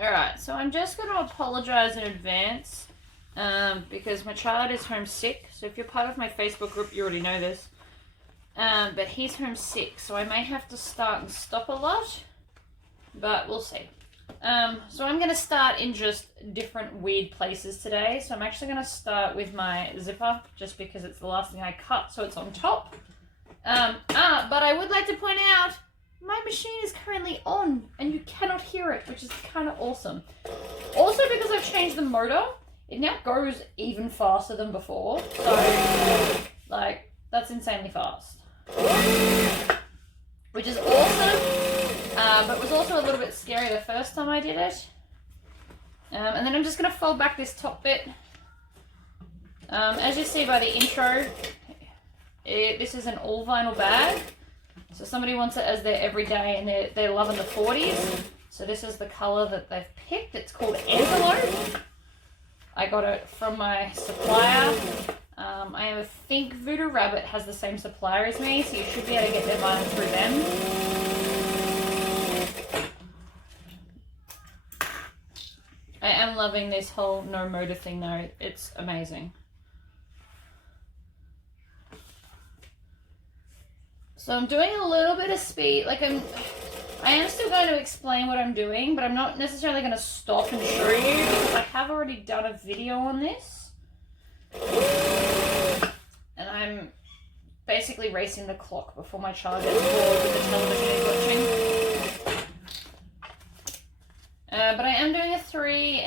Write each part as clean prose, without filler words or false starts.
Alright, so I'm just going to apologise in advance because my child is homesick. So if you're part of my Facebook group, you already know this. But he's homesick, so I may have to start and stop a lot. But we'll see. So I'm going to start in just different weird places today. So I'm actually going to start with my zipper, just because it's the last thing I cut, so it's on top. But I would like to point out, my machine is currently on, and you cannot hear it, which is kind of awesome. Also, because I've changed the motor, it now goes even faster than before. So, like, that's insanely fast. Which is awesome, but it was also a little bit scary the first time I did it. And then I'm just going to fold back this top bit. As you see by the intro, this is an all vinyl bag. So somebody wants it as their everyday, and they're loving the 40s. So this is the colour that they've picked. It's called Antelope. I got it from my supplier. I think Voodoo Rabbit has the same supplier as me, so you should be able to get their vinyl through them. I am loving this whole no motor thing though. It's amazing. So I'm doing a little bit of speed, like I am still going to explain what I'm doing, but I'm not necessarily going to stop and show you because I have already done a video on this. And I'm basically racing the clock before my child gets bored with the television he's watching. But I am doing a 3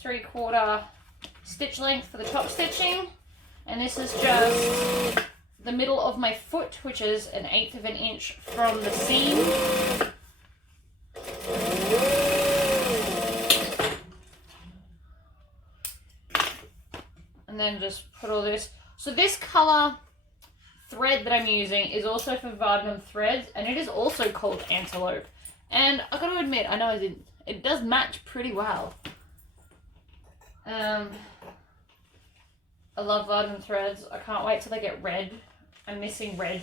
3/4 stitch length for the top stitching. And this is just the middle of my foot, which is 1/8 of an inch from the seam. And then just put all this. So this color thread that I'm using is also for Vardnum threads, and it is also called Antelope. And I got to admit, I know it does match pretty well. I love Vardnum threads. I can't wait till they get red. I'm missing red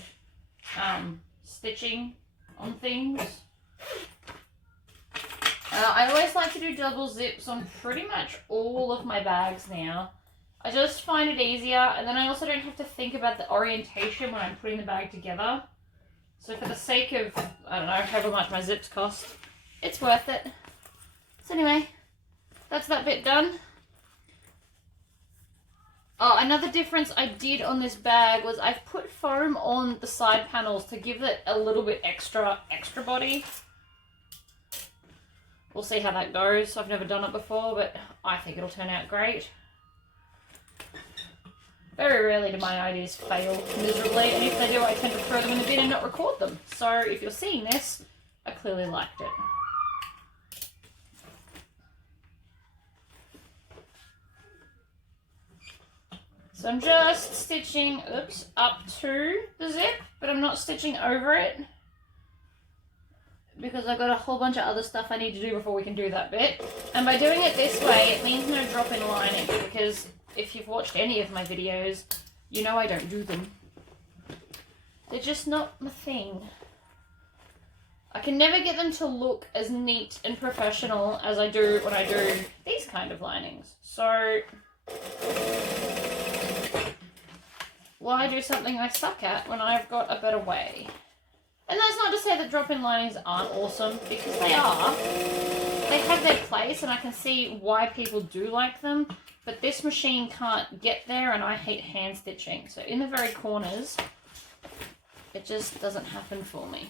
stitching on things. I always like to do double zips on pretty much all of my bags now. I just find it easier, and then I also don't have to think about the orientation when I'm putting the bag together. So for the sake of, I don't know, however much my zips cost, it's worth it. So anyway, that's that bit done. Oh, another difference I did on this bag was I've put foam on the side panels to give it a little bit extra body. We'll see how that goes. I've never done it before, but I think it'll turn out great. Very rarely do my ideas fail miserably, and if they do, I tend to throw them in the bin and not record them. So if you're seeing this, I clearly liked it. So I'm just stitching, up to the zip, but I'm not stitching over it because I've got a whole bunch of other stuff I need to do before we can do that bit. And by doing it this way, it means no drop in lining, because if you've watched any of my videos, you know I don't do them. They're just not my thing. I can never get them to look as neat and professional as I do when I do these kind of linings. So why do something I suck at when I've got a better way? And that's not to say that drop-in linings aren't awesome, because they are. They have their place, and I can see why people do like them, but this machine can't get there, and I hate hand stitching. So in the very corners, it just doesn't happen for me.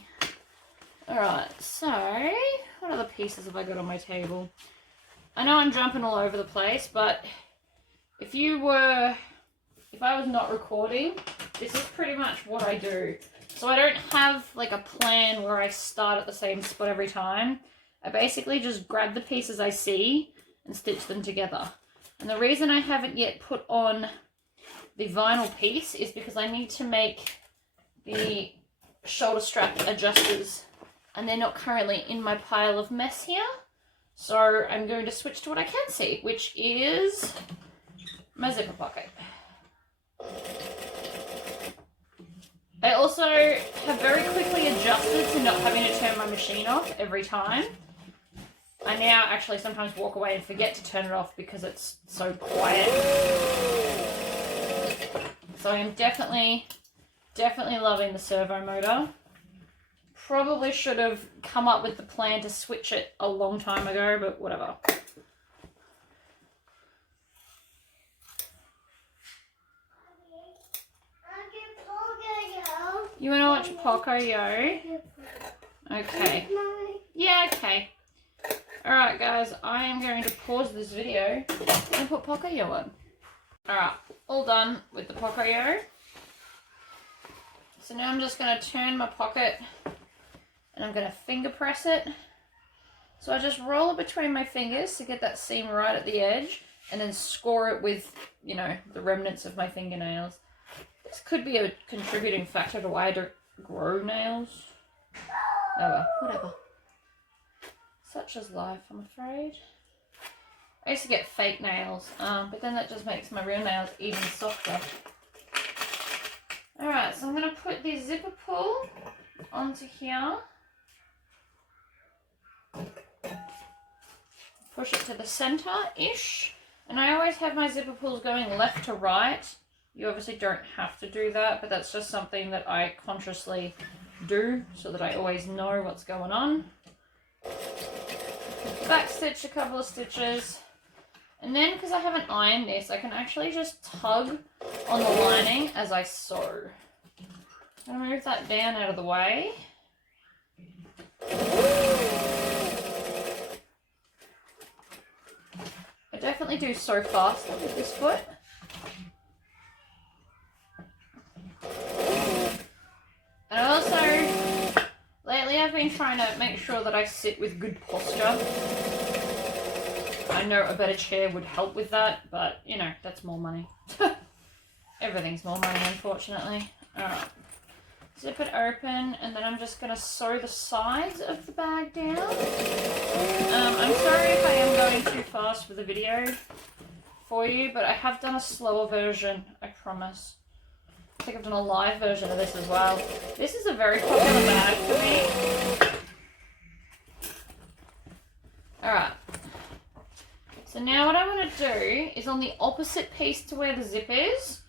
Alright, so what other pieces have I got on my table? I know I'm jumping all over the place, but if I was not recording, this is pretty much what I do. So I don't have like a plan where I start at the same spot every time. I basically just grab the pieces I see and stitch them together. And the reason I haven't yet put on the vinyl piece is because I need to make the shoulder strap adjusters, and they're not currently in my pile of mess here. So I'm going to switch to what I can see, which is my zipper pocket. I also have very quickly adjusted to not having to turn my machine off every time. I now actually sometimes walk away and forget to turn it off because it's so quiet. So I am definitely loving the servo motor. Probably should have come up with the plan to switch it a long time ago, but whatever. You want to watch Pocoyo? Okay. Yeah, okay. Alright guys, I am going to pause this video and put Pocoyo on. Alright, all done with the Pocoyo. So now I'm just going to turn my pocket and I'm going to finger press it. So I just roll it between my fingers to get that seam right at the edge and then score it with, you know, the remnants of my fingernails. This could be a contributing factor to why I don't grow nails. Oh well, whatever. Such is life, I'm afraid. I used to get fake nails, but then that just makes my real nails even softer. Alright, so I'm going to put the zipper pull onto here. Push it to the center-ish. And I always have my zipper pulls going left to right. You obviously don't have to do that, but that's just something that I consciously do so that I always know what's going on. Back stitch a couple of stitches. And then, because I haven't ironed this, I can actually just tug on the lining as I sew. I'm going to move that down out of the way. I definitely do sew faster with this foot. And also, lately I've been trying to make sure that I sit with good posture. I know a better chair would help with that, but, you know, that's more money. Everything's more money, unfortunately. Alright. Zip it open, and then I'm just going to sew the sides of the bag down. I'm sorry if I am going too fast for the video for you, but I have done a slower version, I promise. I think I've done a live version of this as well. This is a very popular bag for me. Alright. So now what I want to do is on the opposite piece to where the zip is,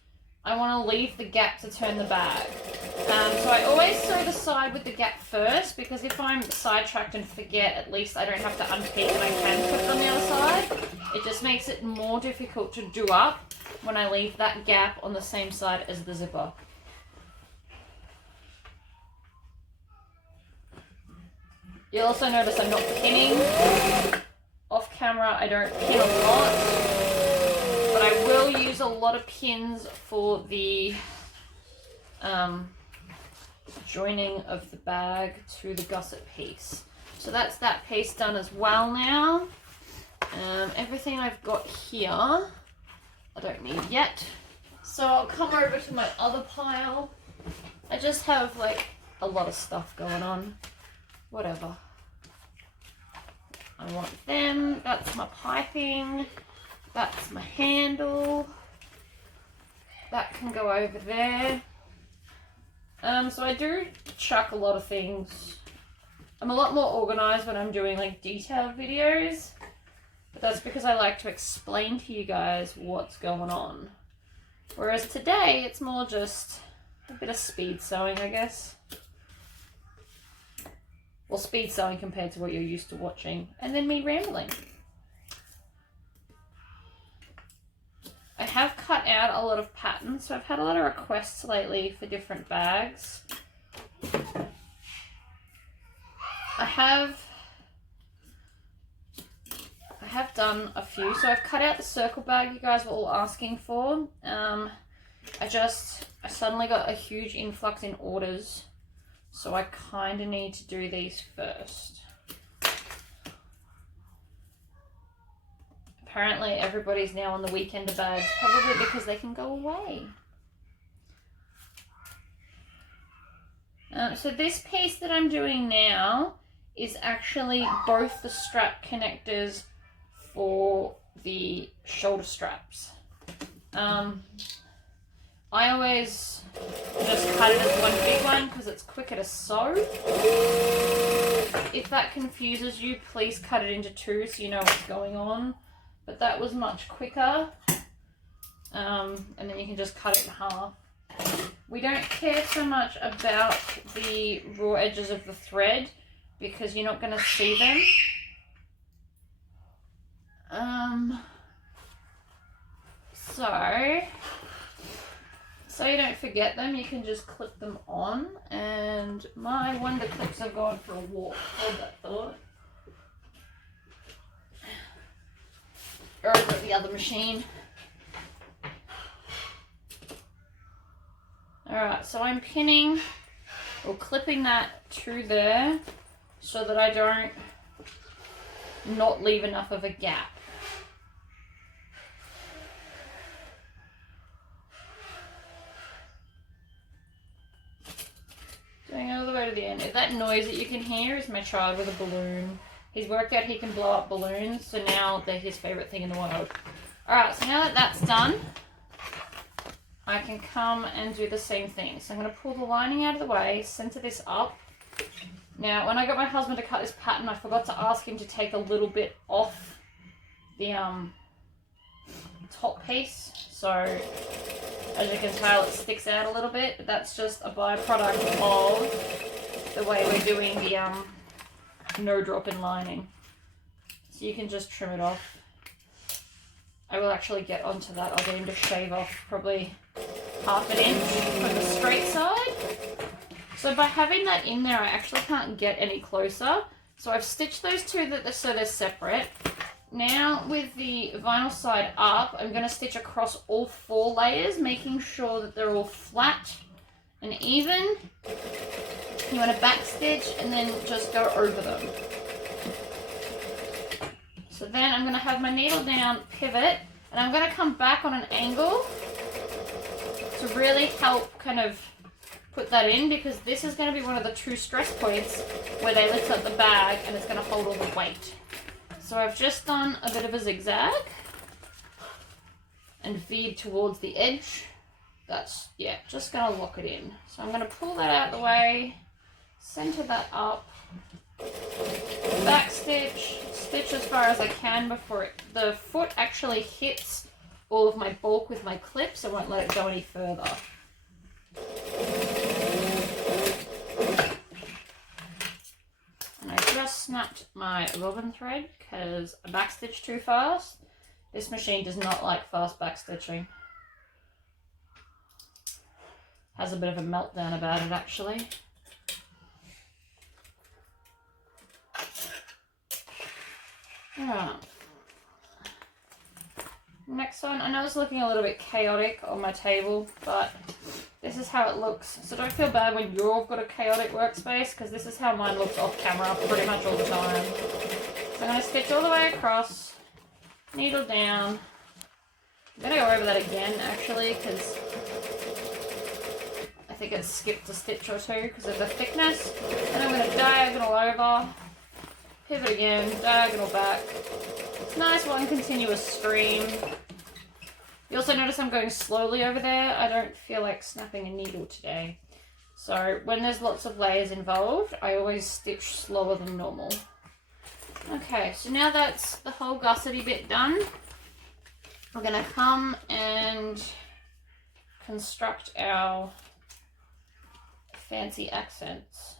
I want to leave the gap to turn the bag. So I always sew the side with the gap first, because if I'm sidetracked and forget, at least I don't have to unpick and I can put it on the other side. It just makes it more difficult to do up when I leave that gap on the same side as the zipper. You'll also notice I'm not pinning. Off camera I don't pin a lot, but I will use a lot of pins for the joining of the bag to the gusset piece. So that's that piece done as well now. Everything I've got here I don't need yet. So I'll come over to my other pile. I just have like a lot of stuff going on. Whatever. I want them. That's my piping. That's my handle. That can go over there. So I do chuck a lot of things. I'm a lot more organized when I'm doing like detailed videos. But that's because I like to explain to you guys what's going on. Whereas today, it's more just a bit of speed sewing, I guess. Well, speed sewing compared to what you're used to watching. And then me rambling. I have cut out a lot of patterns, so I've had a lot of requests lately for different bags. I have done a few. So I've cut out the circle bag you guys were all asking for. I suddenly got a huge influx in orders, so I kind of need to do these first. Apparently everybody's now on the weekender bags, probably because they can go away. So this piece that I'm doing now is actually both the strap connectors for the shoulder straps. I always just cut it as one big one because it's quicker to sew. If that confuses you, please cut it into two so you know what's going on. But that was much quicker. And then you can just cut it in half. We don't care so much about the raw edges of the thread because you're not going to see them. So you don't forget them, you can just clip them on. And my wonder clips have gone for a walk. Hold that thought. Or over at the other machine. Alright, so I'm pinning or clipping that to there so that I don't not leave enough of a gap. Going all the way to the end. That noise that you can hear is my child with a balloon. He's worked out he can blow up balloons, so now they're his favourite thing in the world. Alright, so now that that's done, I can come and do the same thing. So I'm going to pull the lining out of the way, centre this up. Now, when I got my husband to cut this pattern, I forgot to ask him to take a little bit off the top piece. So, as you can tell, it sticks out a little bit. But that's just a byproduct of the way we're doing the no drop-in lining. So you can just trim it off. I will actually get onto that. I'll get him to shave off probably half an inch from the straight side. So by having that in there, I actually can't get any closer. So I've stitched those two so they're separate. Now with the vinyl side up, I'm going to stitch across all 4 layers, making sure that they're all flat and even. You want to back stitch and then just go over them. So then I'm going to have my needle down, pivot, and I'm going to come back on an angle to really help kind of put that in, because this is going to be one of the 2 stress points where they lift up the bag and it's going to hold all the weight. So I've just done a bit of a zigzag and V'd towards the edge. That's, yeah, just going to lock it in. So I'm going to pull that out of the way, center that up, back stitch, stitch as far as I can before the foot actually hits all of my bulk with my clips. I won't let it go any further. And I just snapped my bobbin thread because I backstitched too fast. This machine does not like fast backstitching. Has a bit of a meltdown about it actually. Alright. Next one, I know it's looking a little bit chaotic on my table, but this is how it looks. So don't feel bad when you've got a chaotic workspace, because this is how mine looks off camera pretty much all the time. So I'm going to stitch all the way across, needle down. I'm going to go over that again actually, because I think it skipped a stitch or two because of the thickness. Then I'm going to diagonal over, pivot again, diagonal back. It's nice one continuous stream. You also notice I'm going slowly over there. I don't feel like snapping a needle today. So when there's lots of layers involved, I always stitch slower than normal. Okay, so now that's the whole gussety bit done. We're going to come and construct our fancy accents.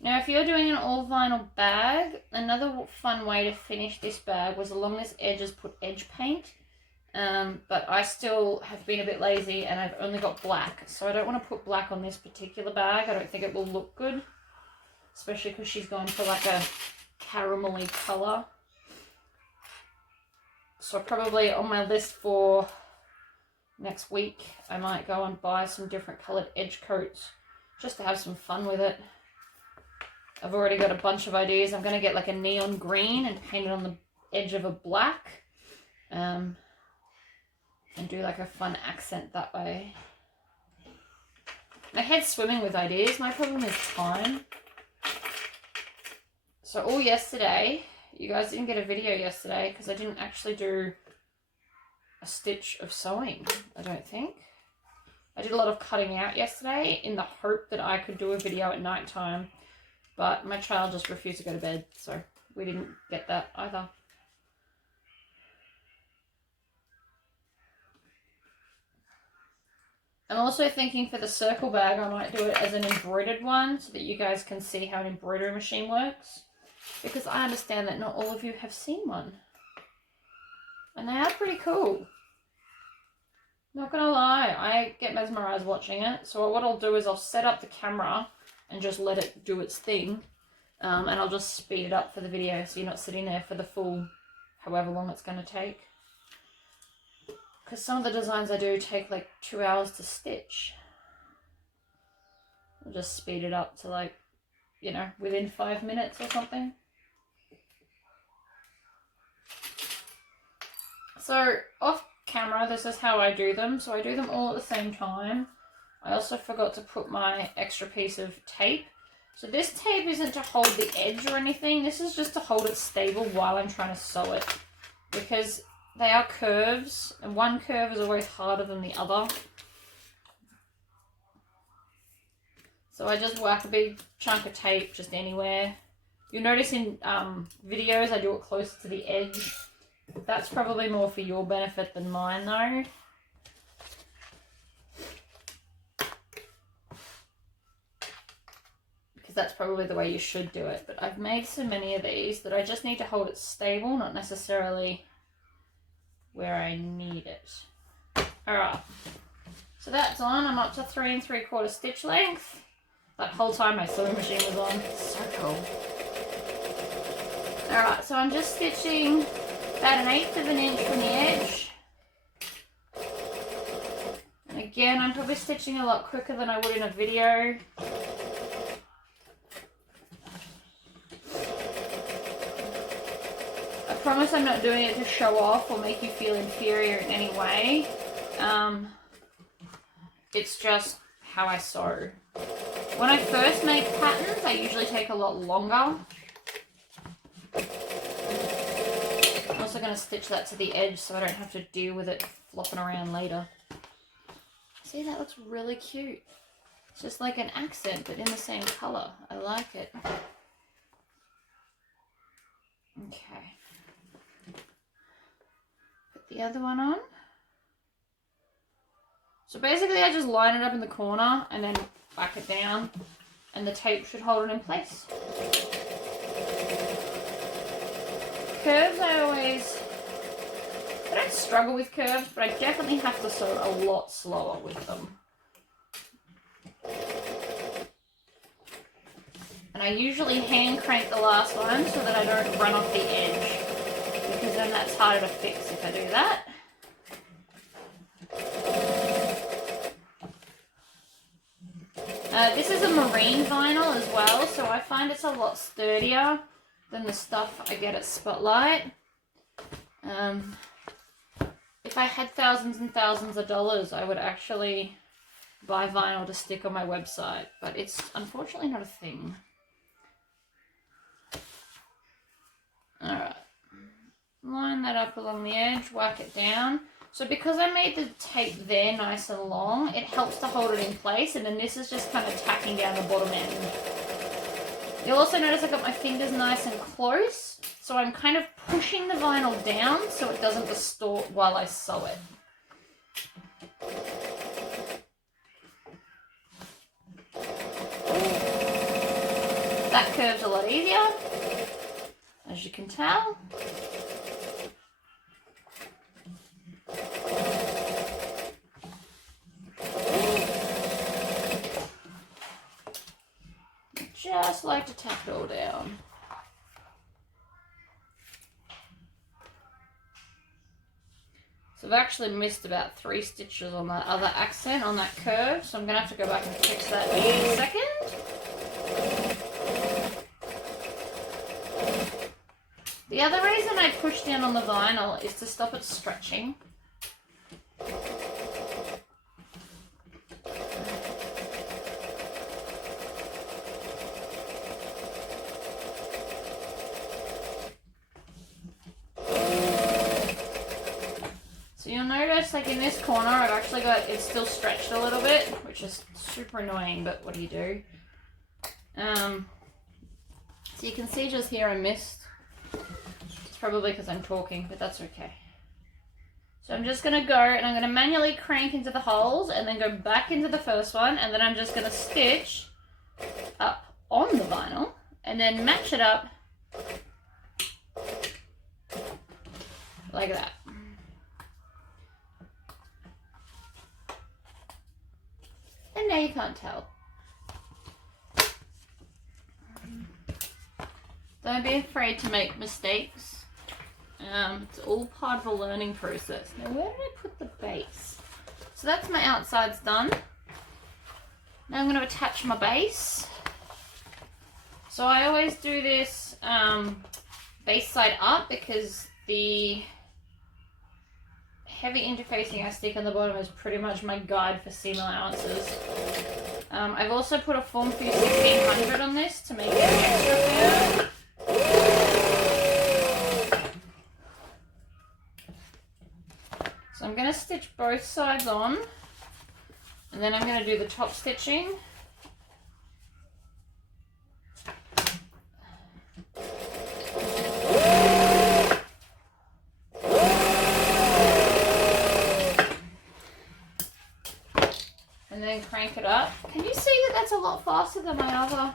Now if you're doing an all vinyl bag, another fun way to finish this bag was along this edge is put edge paint. But I still have been a bit lazy and I've only got black. So I don't want to put black on this particular bag. I don't think it will look good. Especially because she's going for like a caramelly colour. So probably on my list for next week, I might go and buy some different coloured edge coats just to have some fun with it. I've already got a bunch of ideas. I'm going to get like a neon green and paint it on the edge of a black. And do like a fun accent that way. My head's swimming with ideas. My problem is time. So all yesterday, you guys didn't get a video yesterday because I didn't actually do a stitch of sewing, I don't think. I did a lot of cutting out yesterday in the hope that I could do a video at night time, but my child just refused to go to bed, so we didn't get that either. I'm also thinking for the circle bag, I might do it as an embroidered one so that you guys can see how an embroidery machine works. Because I understand that not all of you have seen one. And they are pretty cool. Not gonna lie, I get mesmerized watching it. So what I'll do is I'll set up the camera and just let it do its thing. And I'll just speed it up for the video so you're not sitting there for the full however long it's gonna take. Because some of the designs I do take like 2 hours to stitch. I'll just speed it up to like, you know, within 5 minutes or something. So off camera, this is how I do them. So I do them all at the same time. I also forgot to put my extra piece of tape. So this tape isn't to hold the edge or anything. This is just to hold it stable while I'm trying to sew it. Because they are curves, and one curve is always harder than the other. So I just whack a big chunk of tape just anywhere. You'll notice in videos I do it closer to the edge. That's probably more for your benefit than mine though. Because that's probably the way you should do it. But I've made so many of these that I just need to hold it stable, not necessarily where I need it. Alright, so that's on. I'm up to 3 3/4 stitch length. That whole time my sewing machine was on. So cool. Alright, so I'm just stitching about 1/8 of an inch from the edge. And again, I'm probably stitching a lot quicker than I would in a video. I promise I'm not doing it to show off or make you feel inferior in any way. It's just how I sew. When I first make patterns, I usually take a lot longer. I'm also going to stitch that to the edge so I don't have to deal with it flopping around later. See, that looks really cute. It's just like an accent, but in the same colour. I like it. Okay. Put the other one on. So basically I just line it up in the corner and then back it down, and the tape should hold it in place. Curves I don't struggle with curves, but I definitely have to sew a lot slower with them. And I usually hand crank the last one so that I don't run off the edge, because then that's harder to fix if I do that. This is a marine vinyl as well, so I find it's a lot sturdier than the stuff I get at Spotlight. If I had thousands and thousands of dollars, I would actually buy vinyl to stick on my website, but it's unfortunately not a thing. Alright, line that up along the edge, whack it down. So because I made the tape there nice and long, it helps to hold it in place, and then this is just kind of tacking down the bottom end. You'll also notice I got my fingers nice and close, so I'm kind of pushing the vinyl down so it doesn't distort while I sew it. That curve's a lot easier, as you can tell. Just like to tap it all down. So I've actually missed about 3 stitches on that other accent on that curve, so I'm going to have to go back and fix that in a second. The other reason I push down on the vinyl is to stop it stretching. notice, like in this corner, I've actually got, it's still stretched a little bit, which is super annoying, but what do you do? So you can see just here I missed. It's probably because I'm talking, but that's okay. So I'm just going to go and I'm going to manually crank into the holes and then go back into the first one, and then I'm just going to stitch up on the vinyl and then match it up like that. And now you can't tell. Don't be afraid to make mistakes. It's all part of the learning process. Now, where did I put the base? So that's my outsides done. Now I'm going to attach my base. So I always do this base side up because the heavy interfacing I stick on the bottom is pretty much my guide for seam allowances. I've also put a Formfuse 1600 on this to make it extra fair. So I'm going to stitch both sides on, and then I'm going to do the top stitching. And then crank it up. Can you see that that's a lot faster than my other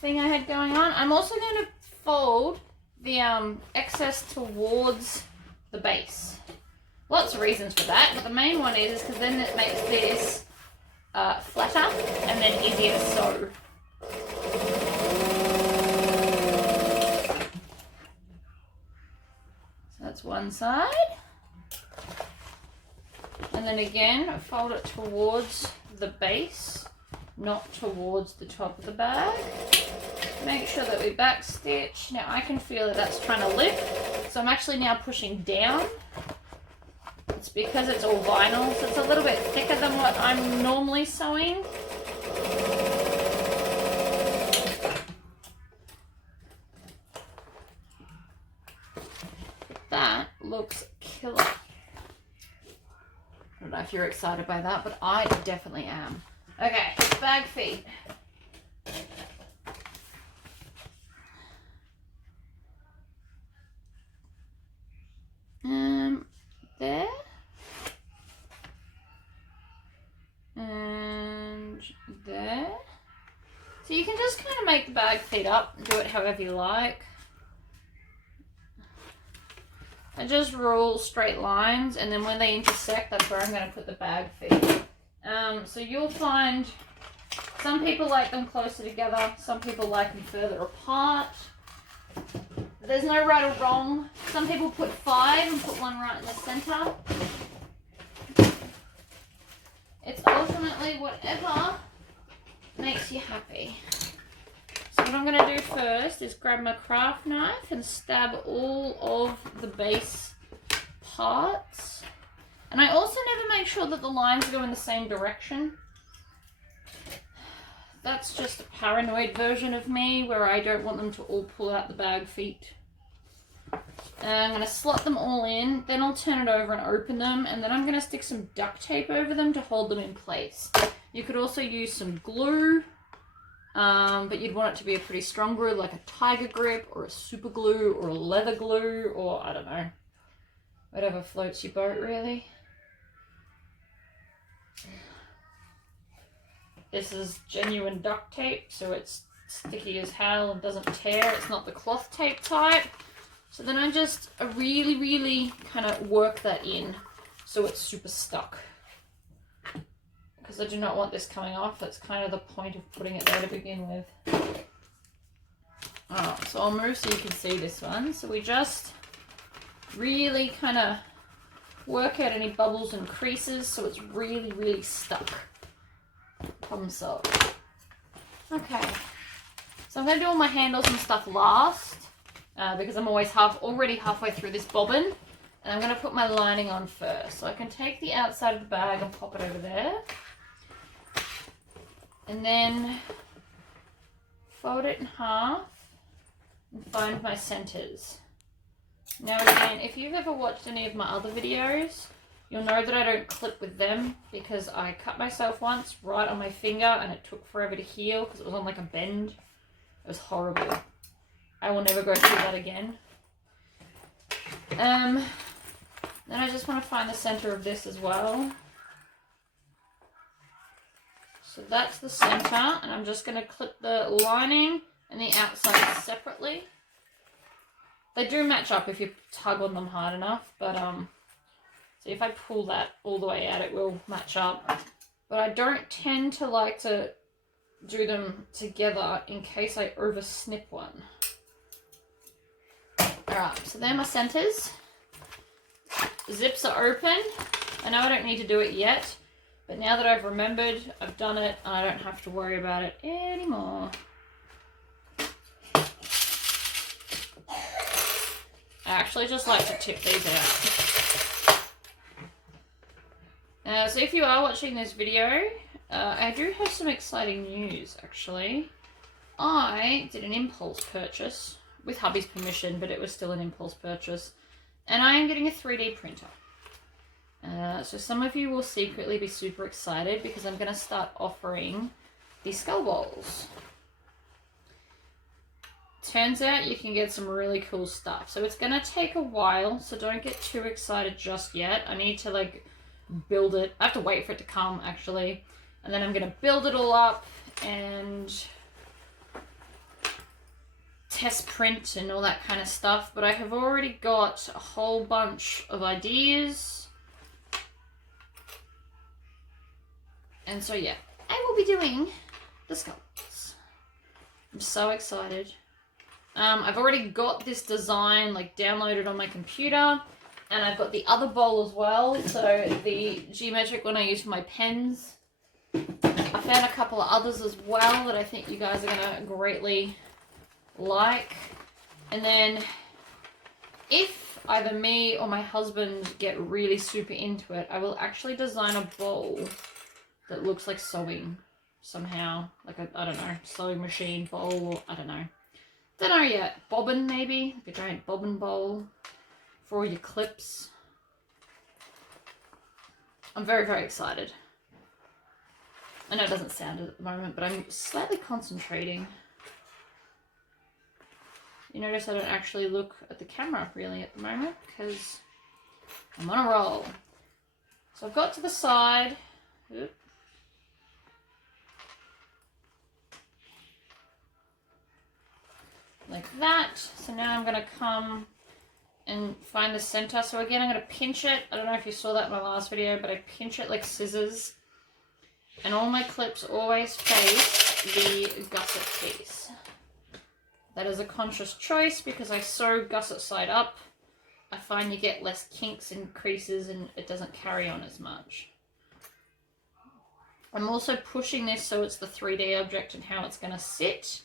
thing I had going on? I'm also going to fold the excess towards the base. Lots of reasons for that, but the main one is because then it makes this flatter and then easier to sew. So that's one side. And then again, fold it towards the base, not towards the top of the bag. Make sure that we back stitch. Now I can feel that that's trying to lift, so I'm actually now pushing down. It's because it's all vinyl, so it's a little bit thicker than what I'm normally sewing. That looks killer. I don't know if you're excited by that, but I definitely am. Okay, bag feet. There. And there. So you can just kind of make the bag feet up and do it however you like. I just rule straight lines, and then when they intersect, that's where I'm going to put the bag feet. So you'll find some people like them closer together, some people like them further apart. There's no right or wrong. Some people put 5 and put one right in the center. It's ultimately whatever makes you happy. So what I'm going to do first is grab my craft knife and stab all of the base parts. And I also never make sure that the lines go in the same direction. That's just a paranoid version of me where I don't want them to all pull out the bag feet. And I'm going to slot them all in, then I'll turn it over and open them, and then I'm going to stick some duct tape over them to hold them in place. You could also use some glue, but you'd want it to be a pretty strong glue, like a tiger grip or a super glue or a leather glue, or I don't know, whatever floats your boat really. This is genuine duct tape, so it's sticky as hell and doesn't tear. It's not the cloth tape type. So then I just really kind of work that in so it's super stuck. Because I do not want this coming off. That's kind of the point of putting it there to begin with. Alright, so I'll move so you can see this one. So we just really kind of work out any bubbles and creases so it's really stuck. Problem solved. Okay, so I'm going to do all my handles and stuff last because I'm always already halfway through this bobbin, and I'm going to put my lining on first. So I can take the outside of the bag and pop it over there, and then fold it in half and find my centers. Now again, if you've ever watched any of my other videos, You'll know that I don't clip with them because I cut myself once right on my finger and it took forever to heal because it was on like a bend. It was horrible. I will never go through that again. Then I just want to find the center of this as well. So that's the center, and I'm just going to clip the lining and the outside separately. They do match up if you tug on them hard enough, but so if I pull that all the way out, it will match up. But I don't tend to like to do them together in case I over snip one. Alright, so they're my centers. Zips are open. I know I don't need to do it yet, but now that I've remembered, I've done it, and I don't have to worry about it anymore. I actually just like to tip these out. So if you are watching this video, I do have some exciting news, actually. I did an impulse purchase, with hubby's permission, but it was still an impulse purchase. And I am getting a 3D printer. So some of you will secretly be super excited because I'm going to start offering these skull bowls. Turns out you can get some really cool stuff. So it's going to take a while, so don't get too excited just yet. I need to like build it. I have to wait for it to come actually. And then I'm going to build it all up and test print and all that kind of stuff. But I have already got a whole bunch of ideas. And so yeah, I will be doing the sculpts. I'm so excited. I've already got this design like downloaded on my computer, and I've got the other bowl as well. So the geometric one I use for my pens. I found a couple of others as well that I think you guys are gonna greatly like. And then if either me or my husband get really super into it, I will actually design a bowl that looks like sewing somehow. Like a, I don't know, sewing machine bowl, I don't know. Don't know yet. Bobbin maybe? Like a giant bobbin bowl for all your clips. I'm very, very excited. I know it doesn't sound it at the moment, but I'm slightly concentrating. You notice I don't actually look at the camera really at the moment because I'm on a roll. So I've got to the side. Oop. Like that. So now I'm going to come and find the center. So again, I'm going to pinch it. I don't know if you saw that in my last video, but I pinch it like scissors. And all my clips always face the gusset piece. That is a conscious choice because I sew gusset side up. I find you get less kinks and creases and it doesn't carry on as much. I'm also pushing this so it's the 3D object and how it's going to sit,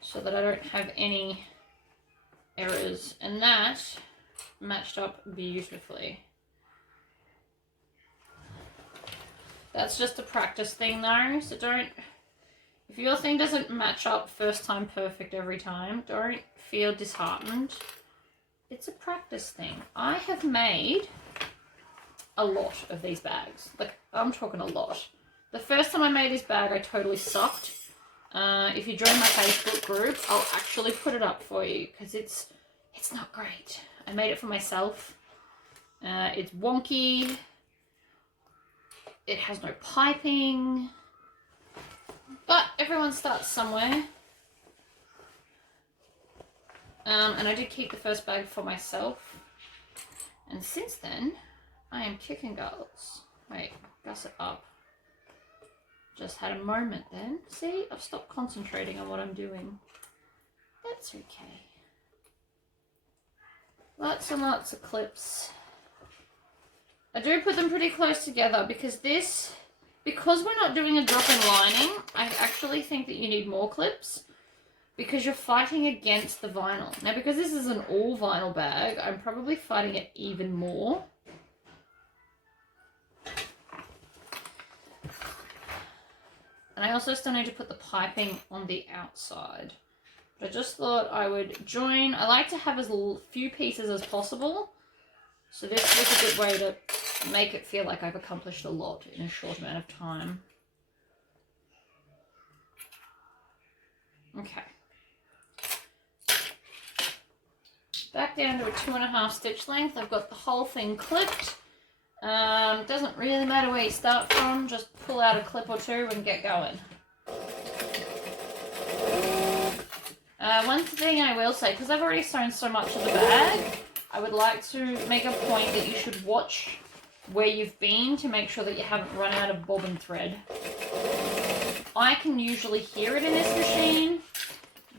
so that I don't have any errors. And that matched up beautifully. That's just a practice thing though, so don't, if your thing doesn't match up first time perfect every time, don't feel disheartened. It's a practice thing. I have made a lot of these bags. Like, I'm talking a lot. The first time I made this bag, I totally sucked. If you join my Facebook group, I'll actually put it up for you because it's not great. I made it for myself. It's wonky. It has no piping. But everyone starts somewhere. And I did keep the first bag for myself. And since then, I am kicking goals. Wait, gusset up. Just had a moment then. See, I've stopped concentrating on what I'm doing. That's okay. Lots and lots of clips. I do put them pretty close together because we're not doing a drop-in lining, I actually think that you need more clips because you're fighting against the vinyl. Now, because this is an all vinyl bag, I'm probably fighting it even more. And I also still need to put the piping on the outside. But I just thought I would join. I like to have as few pieces as possible So this was a good way to make it feel like I've accomplished a lot in a short amount of time. Okay. Back down to a 2.5 stitch length. I've got the whole thing clipped. Doesn't really matter where you start from, just pull out a clip or two and get going. One thing I will say, because I've already sewn so much of the bag, I would like to make a point that you should watch where you've been to make sure that you haven't run out of bobbin thread. I can usually hear it in this machine,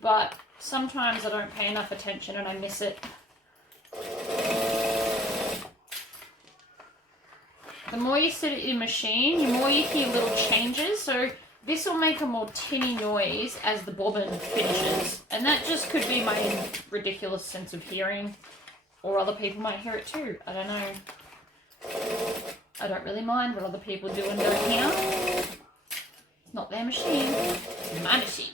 but sometimes I don't pay enough attention and I miss it. The more you sit at your machine, the more you hear little changes. So this will make a more tinny noise as the bobbin finishes. And that just could be my ridiculous sense of hearing. Or other people might hear it too. I don't know. I don't really mind what other people do and don't hear. It's not their machine. It's my machine.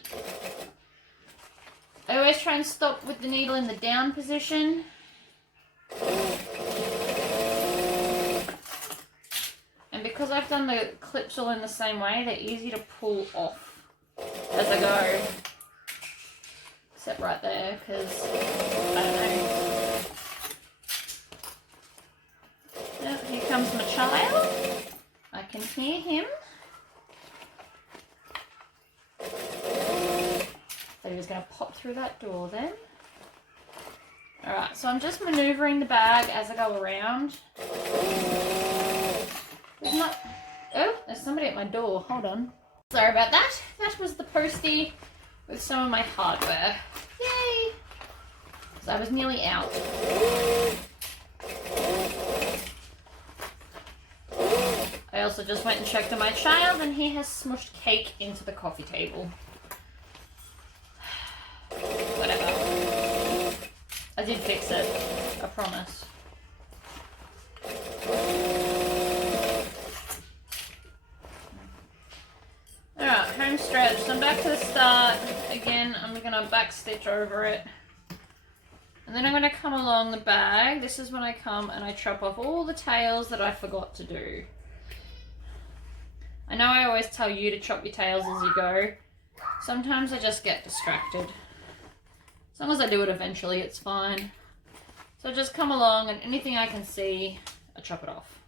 I always try and stop with the needle in the down position. And because I've done the clips all in the same way, they're easy to pull off as I go. Except right there, because I don't know. Oh, here comes my child. I can hear him. So he was going to pop through that door then. Alright, so I'm just manoeuvring the bag as I go around. Oh, there's somebody at my door. Hold on. Sorry about that. That was the postie with some of my hardware. Yay! So I was nearly out. I also just went and checked on my child and he has smushed cake into the coffee table. Whatever. I did fix it. I promise. Alright, home stretch. So I'm back to the start. Again, I'm going to back stitch over it. And then I'm going to come along the bag. This is when I come and I chop off all the tails that I forgot to do. I know I always tell you to chop your tails as you go. Sometimes I just get distracted. As long as I do it eventually, it's fine. So I just come along and anything I can see, I chop it off.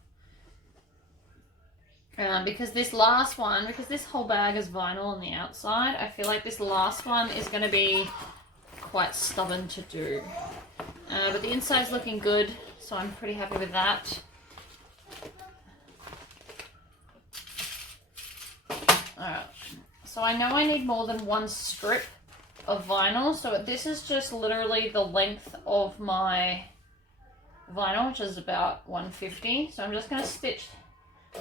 Because this last one, because this whole bag is vinyl on the outside, I feel like this last one is going to be quite stubborn to do. But the inside's looking good, so I'm pretty happy with that. Alright, so I know I need more than one strip of vinyl, so this is just literally the length of my vinyl, which is about 150. So I'm just going to stitch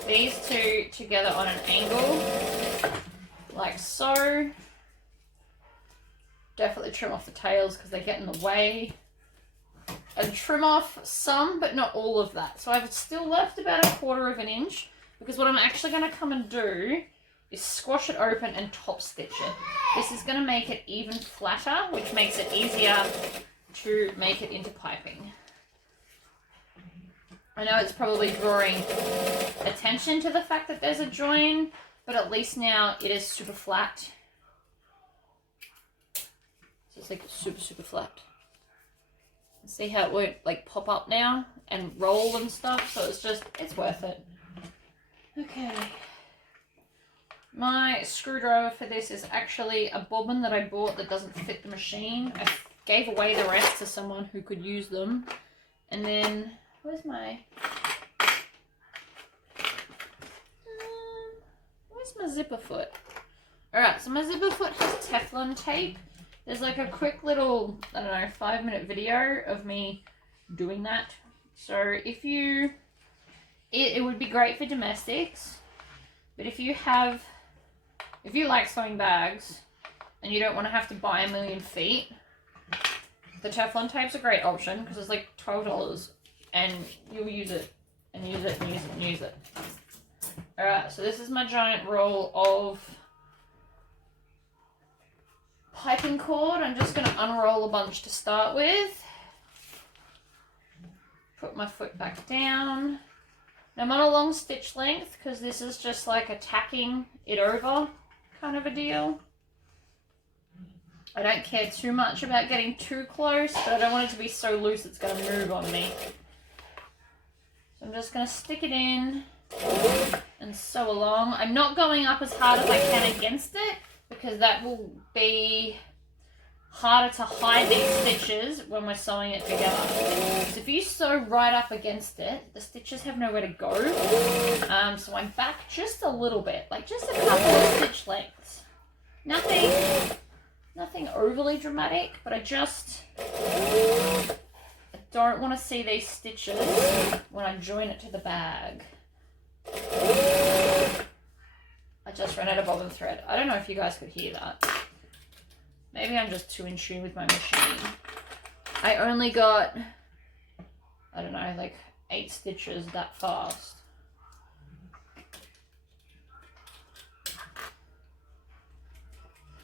these two together on an angle, like so. Definitely trim off the tails because they get in the way. And trim off some, but not all of that. So I've still left about 1/4 inch, because what I'm actually going to come and do is squash it open and top stitch it. This is going to make it even flatter, which makes it easier to make it into piping. I know it's probably drawing attention to the fact that there's a join, but at least now it is super flat. So it's like super flat. See how it won't like pop up now and roll and stuff, so it's worth it. Okay. My screwdriver for this is actually a bobbin that I bought that doesn't fit the machine. I gave away the rest to someone who could use them. And then, where's my zipper foot? Alright, so my zipper foot has Teflon tape. There's like a quick little, I don't know, 5-minute video of me doing that. So if you, it would be great for domestics, but if you like sewing bags and you don't want to have to buy a million feet, the Teflon tape's a great option because it's like $12 and you'll use it and use it and use it and use it. Alright, so this is my giant roll of piping cord. I'm just going to unroll a bunch to start with. put my foot back down. I'm on a long stitch length because this is just like a tacking it over kind of a deal. I don't care too much about getting too close, but I don't want it to be so loose it's going to move on me. So I'm just going to stick it in and sew along. I'm not going up as hard as I can against it because that will be harder to hide these stitches when we're sewing it together. So if you sew right up against it, the stitches have nowhere to go. So I'm back just a little bit, like just a couple of stitch lengths. Nothing overly dramatic, but I don't want to see these stitches when I join it to the bag. I just ran out of bobbin thread. I don't know if you guys could hear that. Maybe I'm just too in tune with my machine. I only got, I don't know, like 8 stitches that fast.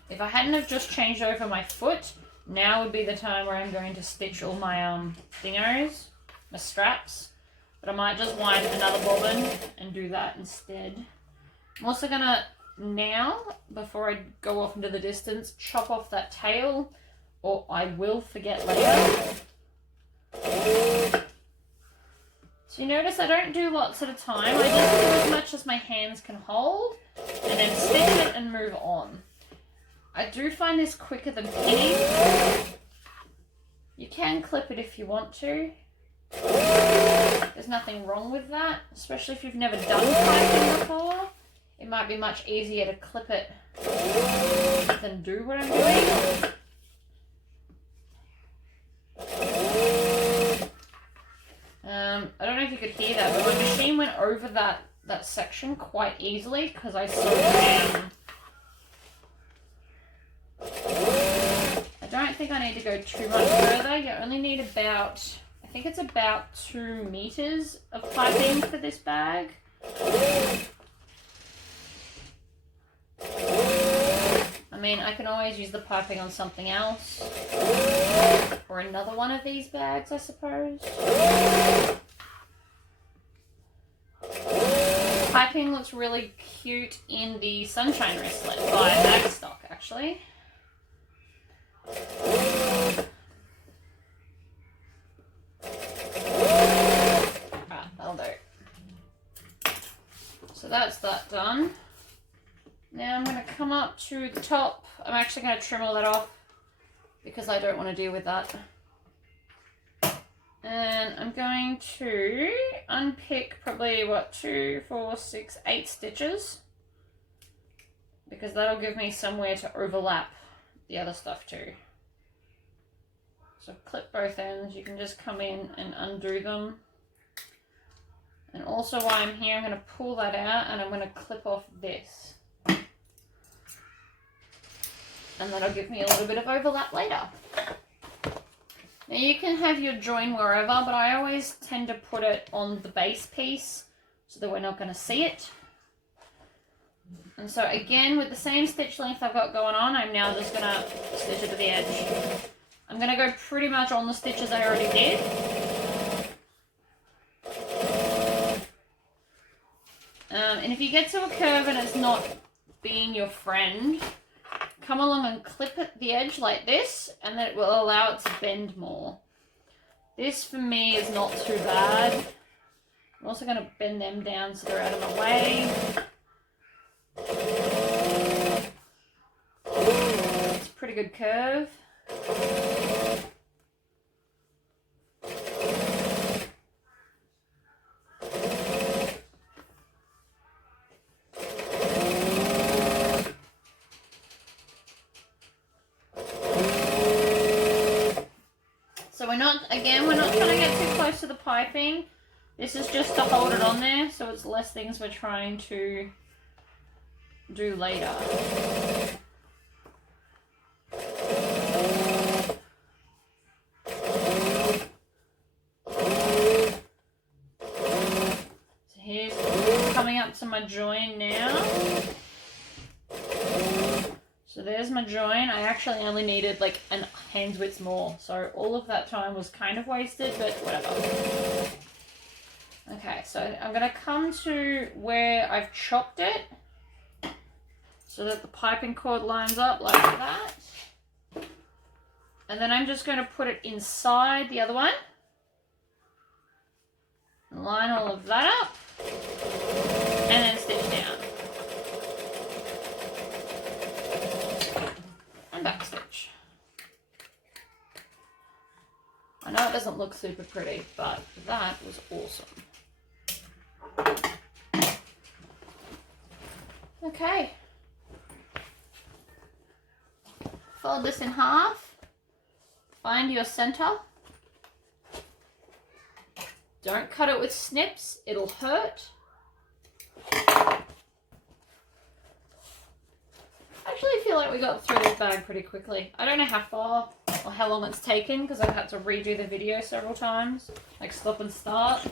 If I hadn't have just changed over my foot, now would be the time where I'm going to stitch all my thingos, my straps. But I might just wind another bobbin and do that instead. I'm also going to, now, before I go off into the distance, chop off that tail, or I will forget later. So you notice I don't do lots at a time. I just do as much as my hands can hold, and then stitch it and move on. I do find this quicker than pinning. You can clip it if you want to. There's nothing wrong with that, especially if you've never done piping before. It might be much easier to clip it than do what I'm doing. I don't know if you could hear that, but my machine went over that section quite easily because I sewed down. I don't think I need to go too much further. You only need about, I think it's about 2 meters of piping for this bag. I mean, I can always use the piping on something else. Or another one of these bags, I suppose. Piping looks really cute in the Sunshine Wristlet by Bag Stock, actually. Right, that'll do. So that's that done. Now I'm going to come up to the top. I'm actually going to trim all that off because I don't want to deal with that. And I'm going to unpick probably, 2, 4, 6, 8 stitches. Because that'll give me somewhere to overlap the other stuff too. So clip both ends. You can just come in and undo them. And also while I'm here, I'm going to pull that out and I'm going to clip off this. And that'll give me a little bit of overlap later. Now you can have your join wherever, but I always tend to put it on the base piece so that we're not going to see it. And so again, with the same stitch length I've got going on, I'm now just going to stitch it to the edge. I'm going to go pretty much on the stitches I already did. And if you get to a curve and it's not being your friend, come along and clip at the edge like this, and then it will allow it to bend more. This for me is not too bad. I'm also going to bend them down so they're out of my way. It's a pretty good curve. So we're not trying to get too close to the piping. This is just to hold it on there, so it's less things we're trying to do later. So here's coming up to my join now. So there's my join. I actually only needed like a hand's width more. So all of that time was kind of wasted, but whatever. Okay, so I'm going to come to where I've chopped it so that the piping cord lines up like that. And then I'm just going to put it inside the other one. Line all of that up. And then stitch down. And back stitch. I know it doesn't look super pretty, but that was awesome. Okay. Fold this in half. Find your center. Don't cut it with snips, it'll hurt. I actually feel like we got through this bag pretty quickly. I don't know how far or how long it's taken because I've had to redo the video several times, like stop and start.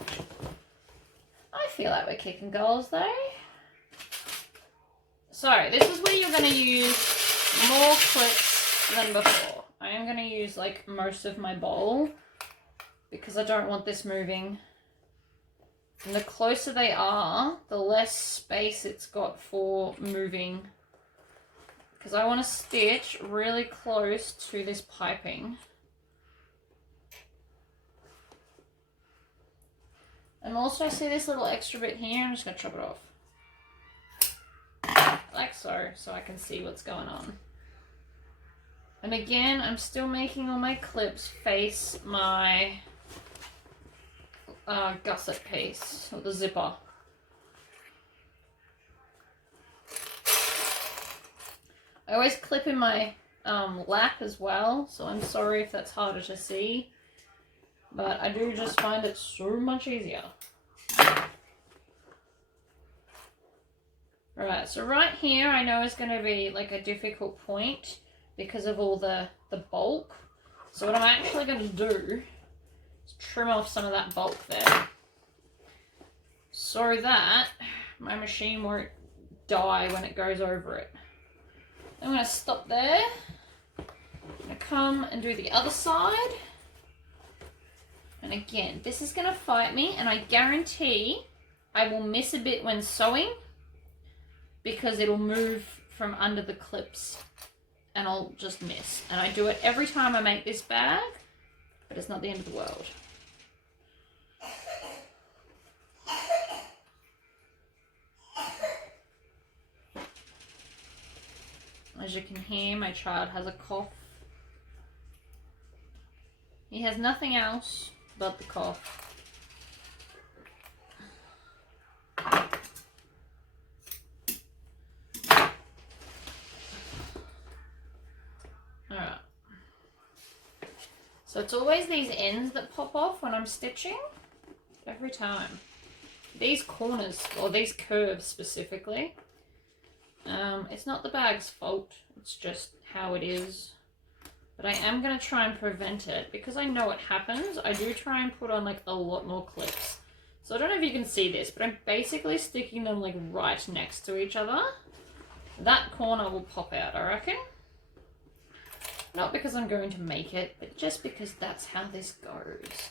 I feel like we're kicking goals though. So this is where you're going to use more clips than before. I am going to use like most of my bowl because I don't want this moving. And the closer they are, the less space it's got for moving. Because I want to stitch really close to this piping. And also see this little extra bit here, I'm just going to chop it off. Like so I can see what's going on. And again, I'm still making all my clips face my gusset piece, or the zipper. I always clip in my lap as well, so I'm sorry if that's harder to see, but I do just find it so much easier. Alright, so right here I know is going to be like a difficult point because of all the bulk. So what I'm actually going to do is trim off some of that bulk there so that my machine won't die when it goes over it. I'm going to stop there. I'm going to come and do the other side. And again, this is going to fight me, and I guarantee I will miss a bit when sewing because it'll move from under the clips and I'll just miss. And I do it every time I make this bag, but it's not the end of the world. As you can hear, my child has a cough. He has nothing else but the cough. Alright. So it's always these ends that pop off when I'm stitching. Every time. These corners, or these curves specifically. It's not the bag's fault, it's just how it is. But I am going to try and prevent it because I know it happens. I do try and put on like a lot more clips. So I don't know if you can see this, but I'm basically sticking them like right next to each other. That corner will pop out, I reckon. Not because I'm going to make it, but just because that's how this goes.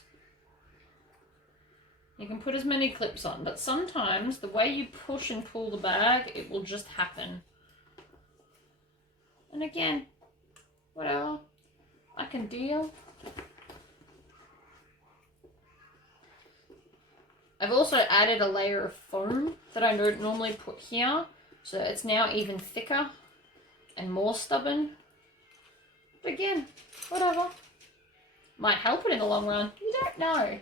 You can put as many clips on, but sometimes the way you push and pull the bag, it will just happen. And again, whatever, I can deal. I've also added a layer of foam that I don't normally put here, so it's now even thicker and more stubborn. But again, whatever. Might help it in the long run, you don't know.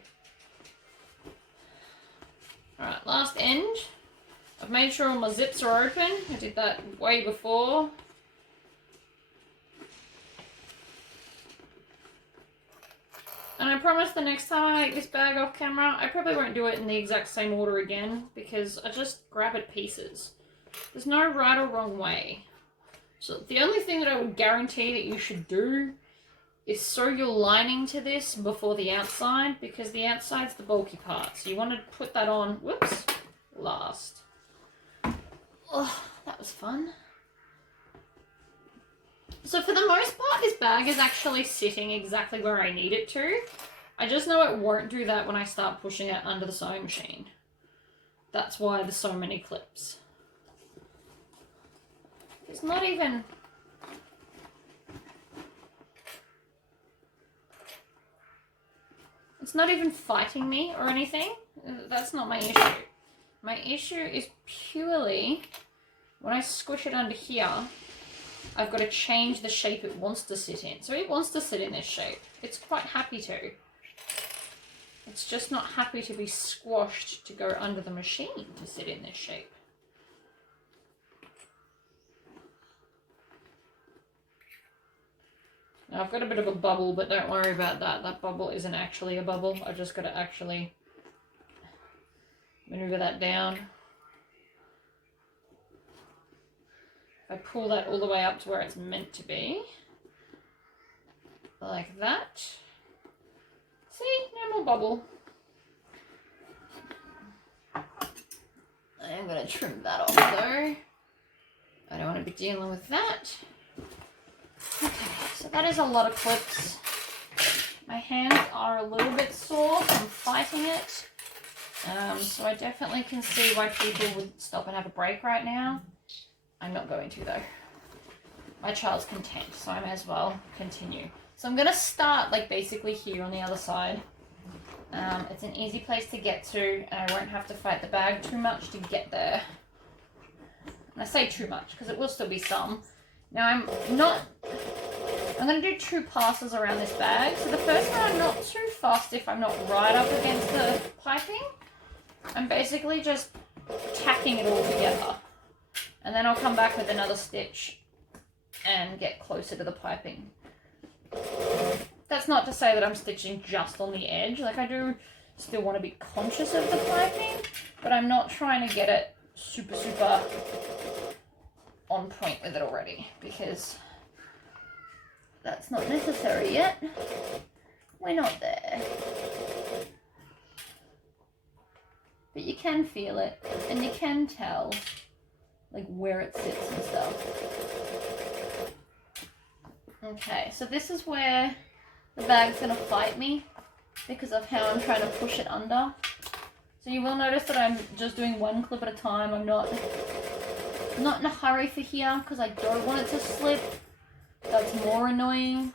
Alright, last end. I've made sure all my zips are open. I did that way before. And I promise the next time I make this bag off camera, I probably won't do it in the exact same order again because I just grab at pieces. There's no right or wrong way. So the only thing that I would guarantee that you should do is sew your lining to this before the outside because the outside's the bulky part. So you want to put that on, whoops, last. Oh, that was fun. So for the most part, this bag is actually sitting exactly where I need it to. I just know it won't do that when I start pushing it under the sewing machine. That's why there's so many clips. It's not even... It's not even fighting me or anything. That's not my issue. My issue is purely when I squish it under here, I've got to change the shape it wants to sit in. So it wants to sit in this shape. It's quite happy to. It's just not happy to be squashed to go under the machine to sit in this shape. Now I've got a bit of a bubble, but don't worry about that. That bubble isn't actually a bubble. I've just got to actually maneuver that down. If I pull that all the way up to where it's meant to be, like that. See, no more bubble. I'm going to trim that off though. I don't want to be dealing with that. Okay, so that is a lot of clips. My hands are a little bit sore from fighting it. So I definitely can see why people would stop and have a break right now. I'm not going to though. My child's content, so I may as well continue. So I'm going to start like basically here on the other side. It's an easy place to get to, and I won't have to fight the bag too much to get there. And I say too much because it will still be some. Now I'm going to do 2 passes around this bag. So the first one I'm not too fast if I'm not right up against the piping. I'm basically just tacking it all together. And then I'll come back with another stitch and get closer to the piping. That's not to say that I'm stitching just on the edge. Like I do still want to be conscious of the piping, but I'm not trying to get it super on point with it already because that's not necessary yet. We're not there. But you can feel it and you can tell like where it sits and stuff. Okay, so this is where the bag's gonna fight me because of how I'm trying to push it under. So you will notice that I'm just doing 1 clip at a time. I'm not in a hurry for here because I don't want it to slip. That's more annoying.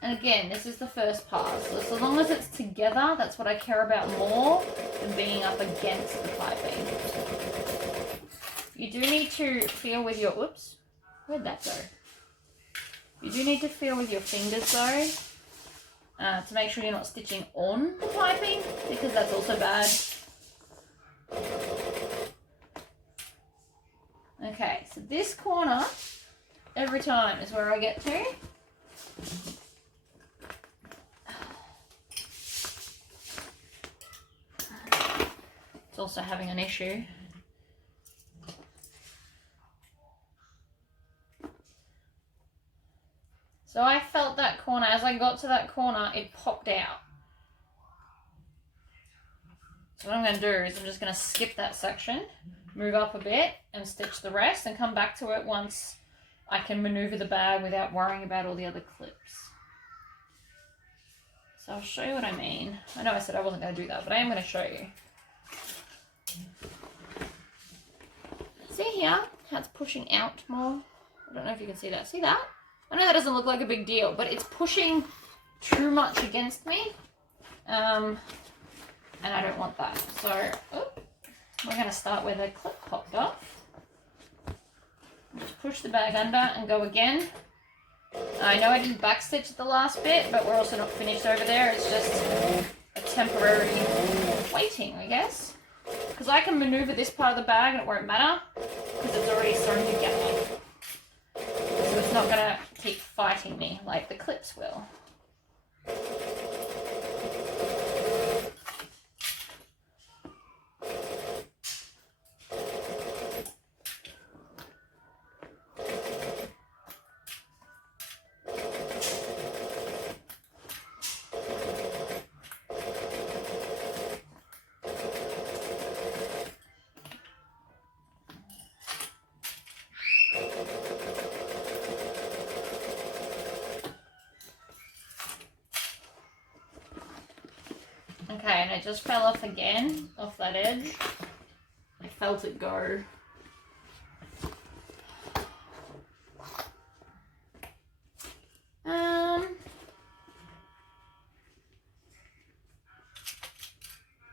And again, this is the first pass. So long as it's together, that's what I care about more than being up against the piping. You do need to feel with your, oops, where'd that go? You do need to feel with your fingers though, to make sure you're not stitching on the piping, because that's also bad. Okay, so this corner, every time is where I get to. It's also having an issue. So I felt that corner, as I got to that corner, it popped out. So what I'm going to do is I'm just going to skip that section, move up a bit and stitch the rest and come back to it once I can maneuver the bag without worrying about all the other clips. So I'll show you what I mean. I know I said I wasn't going to do that, but I am going to show you. See here how it's pushing out more? I don't know if you can see that. See that? I know that doesn't look like a big deal, but it's pushing too much against me. And I don't want that. So we're going to start where the clip popped off. Just push the bag under and go again. I know I didn't backstitch the last bit, but we're also not finished over there. It's just a temporary waiting, I guess. Because I can maneuver this part of the bag and it won't matter because it's already sewn together. So it's not going to keep fighting me like the clips will. Okay, and it just fell off again, off that edge. I felt it go.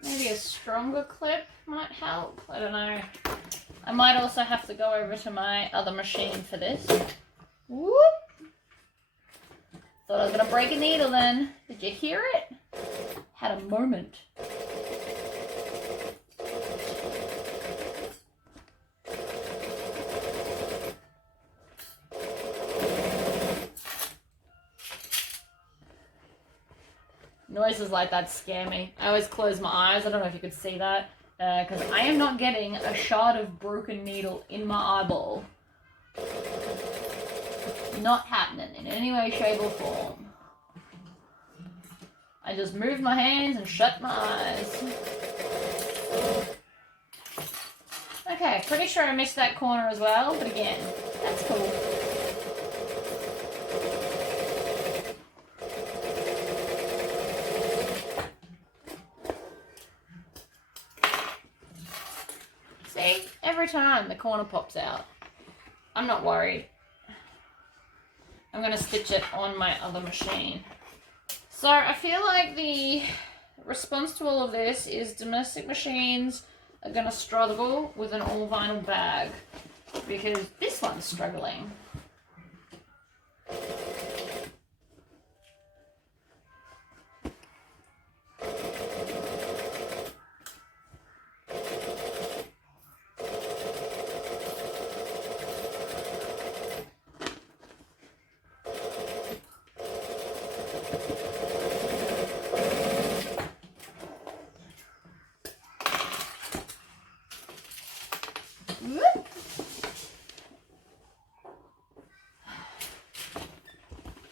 Maybe a stronger clip might help. I don't know. I might also have to go over to my other machine for this. Whoop! Thought I was gonna break a needle then. Did you hear it? Had a moment. Noises like that scare me. I always close my eyes. I don't know if you could see that. Because I am not getting a shard of broken needle in my eyeball. Not happening in any way, shape, or form. I just moved my hands and shut my eyes. Okay, pretty sure I missed that corner as well, but again, that's cool. See? Every time the corner pops out. I'm not worried. I'm going to stitch it on my other machine. So I feel like the response to all of this is domestic machines are going to struggle with an all vinyl bag because this one's struggling.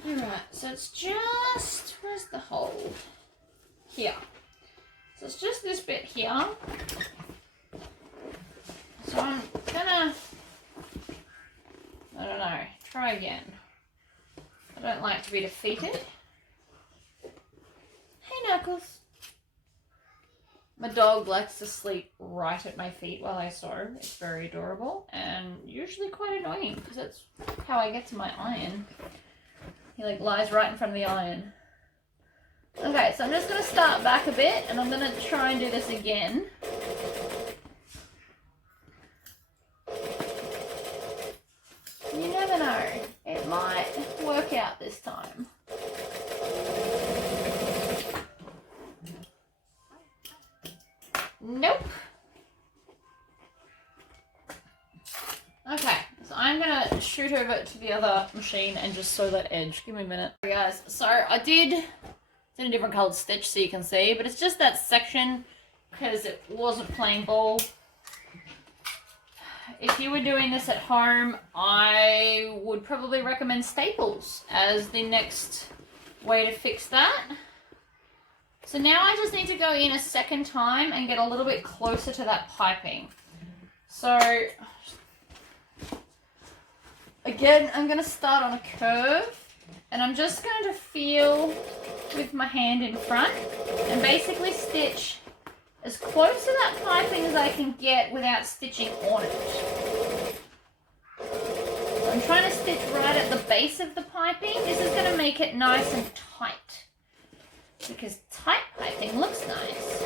Alright, so it's just, where's the hole? Here. So it's just this bit here. So I'm gonna, I don't know, try again. I don't like to be defeated. Hey Knuckles. My dog likes to sleep right at my feet while I sew. It's very adorable and usually quite annoying because that's how I get to my iron. He like lies right in front of the iron. Okay, so I'm just going to start back a bit and I'm going to try and do this again. You never know. It might work out this time. Nope. Okay, so I'm gonna shoot over to the other machine and just sew that edge. Give me a minute. Okay, guys, so I did, it's in a different colored stitch so you can see, but it's just that section because it wasn't plain ball. If you were doing this at home, I would probably recommend staples as the next way to fix that. So now I just need to go in a second time and get a little bit closer to that piping. So again, I'm going to start on a curve and I'm just going to feel with my hand in front and basically stitch as close to that piping as I can get without stitching on it. So I'm trying to stitch right at the base of the piping. This is going to make it nice and tight because tight piping looks nice.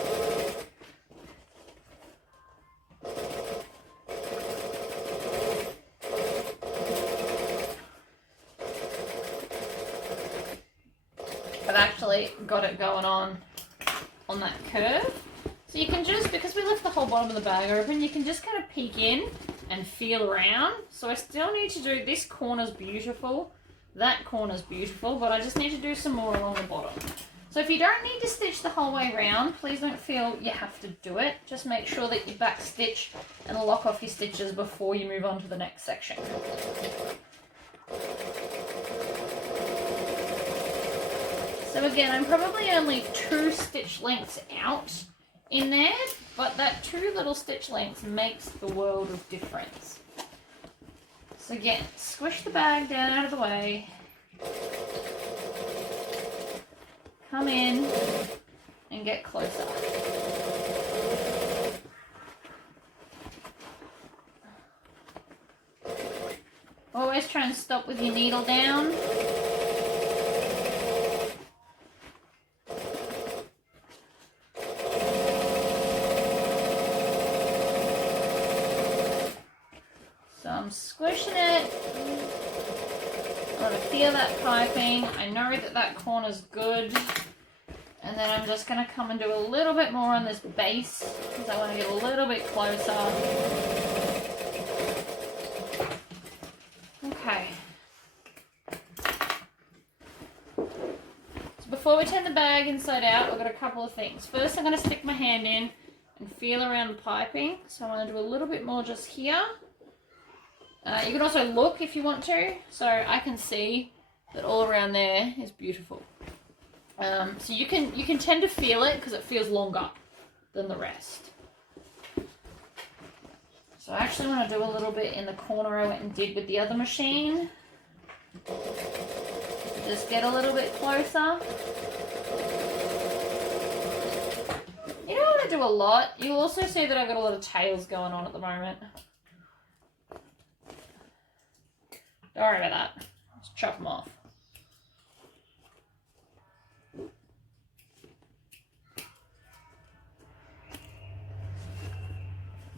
I've actually got it going on that curve. So you can just, because we left the whole bottom of the bag open, you can just kind of peek in and feel around. So I still need to do, this corner's beautiful, that corner's beautiful, but I just need to do some more along the bottom. So if you don't need to stitch the whole way around, please don't feel you have to do it. Just make sure that you back stitch and lock off your stitches before you move on to the next section. So again, I'm probably only 2 stitch lengths out in there, but that 2 little stitch lengths makes the world of difference. So again, squish the bag down out of the way. Come in and get closer. Always try and stop with your needle down. So I'm squishing it. I want to feel that piping. I know that that corner's good. And then I'm just going to come and do a little bit more on this base because I want to get a little bit closer. Okay. So before we turn the bag inside out, I've got a couple of things. First, I'm going to stick my hand in and feel around the piping. So I want to do a little bit more just here. You can also look if you want to, so I can see that all around there is beautiful. So you can tend to feel it because it feels longer than the rest. So I actually want to do a little bit in the corner I went and did with the other machine. Just get a little bit closer. You don't want to do a lot. You'll also see that I've got a lot of tails going on at the moment. Don't worry about that. Just chop them off.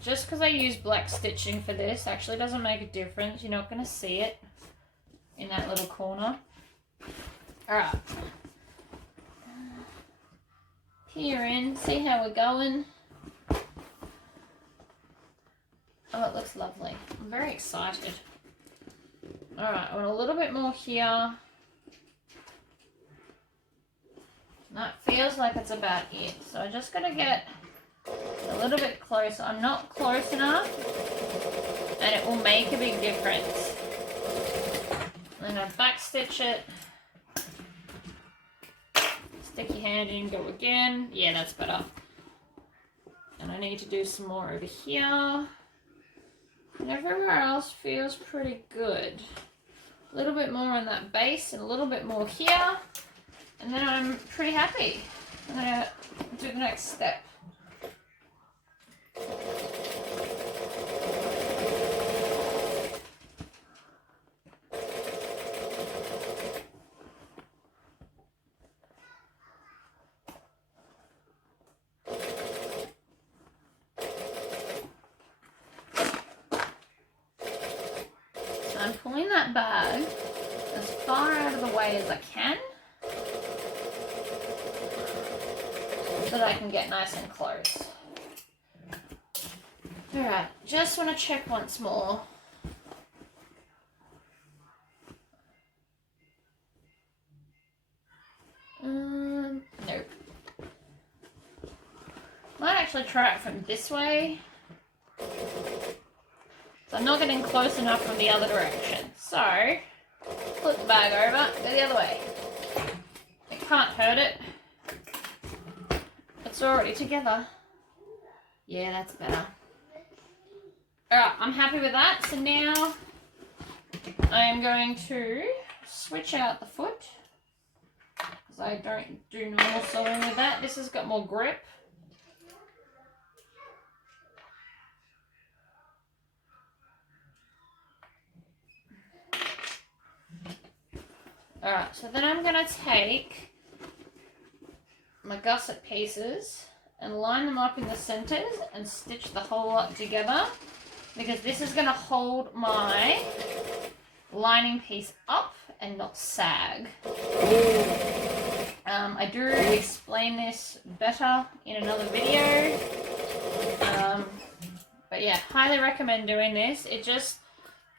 Just because I use black stitching for this actually doesn't make a difference. You're not going to see it in that little corner. Alright. Peer in, see how we're going. Oh, it looks lovely. I'm very excited. Alright, I want a little bit more here. That feels like it's about it. So I'm just going to get a little bit closer. I'm not close enough and it will make a big difference. Then I back stitch it. Stick your hand in, go again. Yeah, that's better. And I need to do some more over here. And everywhere else feels pretty good. A little bit more on that base and a little bit more here. And then I'm pretty happy. I'm going to do the next step. I'm pulling that bag as far out of the way as I can so that I can get nice and close. Alright, just want to check once more. Nope. Might actually try it from this way. So I'm not getting close enough from the other direction. So, flip the bag over, go the other way. It can't hurt it. It's already together. Yeah, that's better. Alright, I'm happy with that. So now I'm going to switch out the foot because I don't do normal sewing with that. This has got more grip. Alright, so then I'm going to take my gusset pieces and line them up in the centers and stitch the whole lot together because this is going to hold my lining piece up and not sag. I do explain this better in another video, but yeah, highly recommend doing this. It just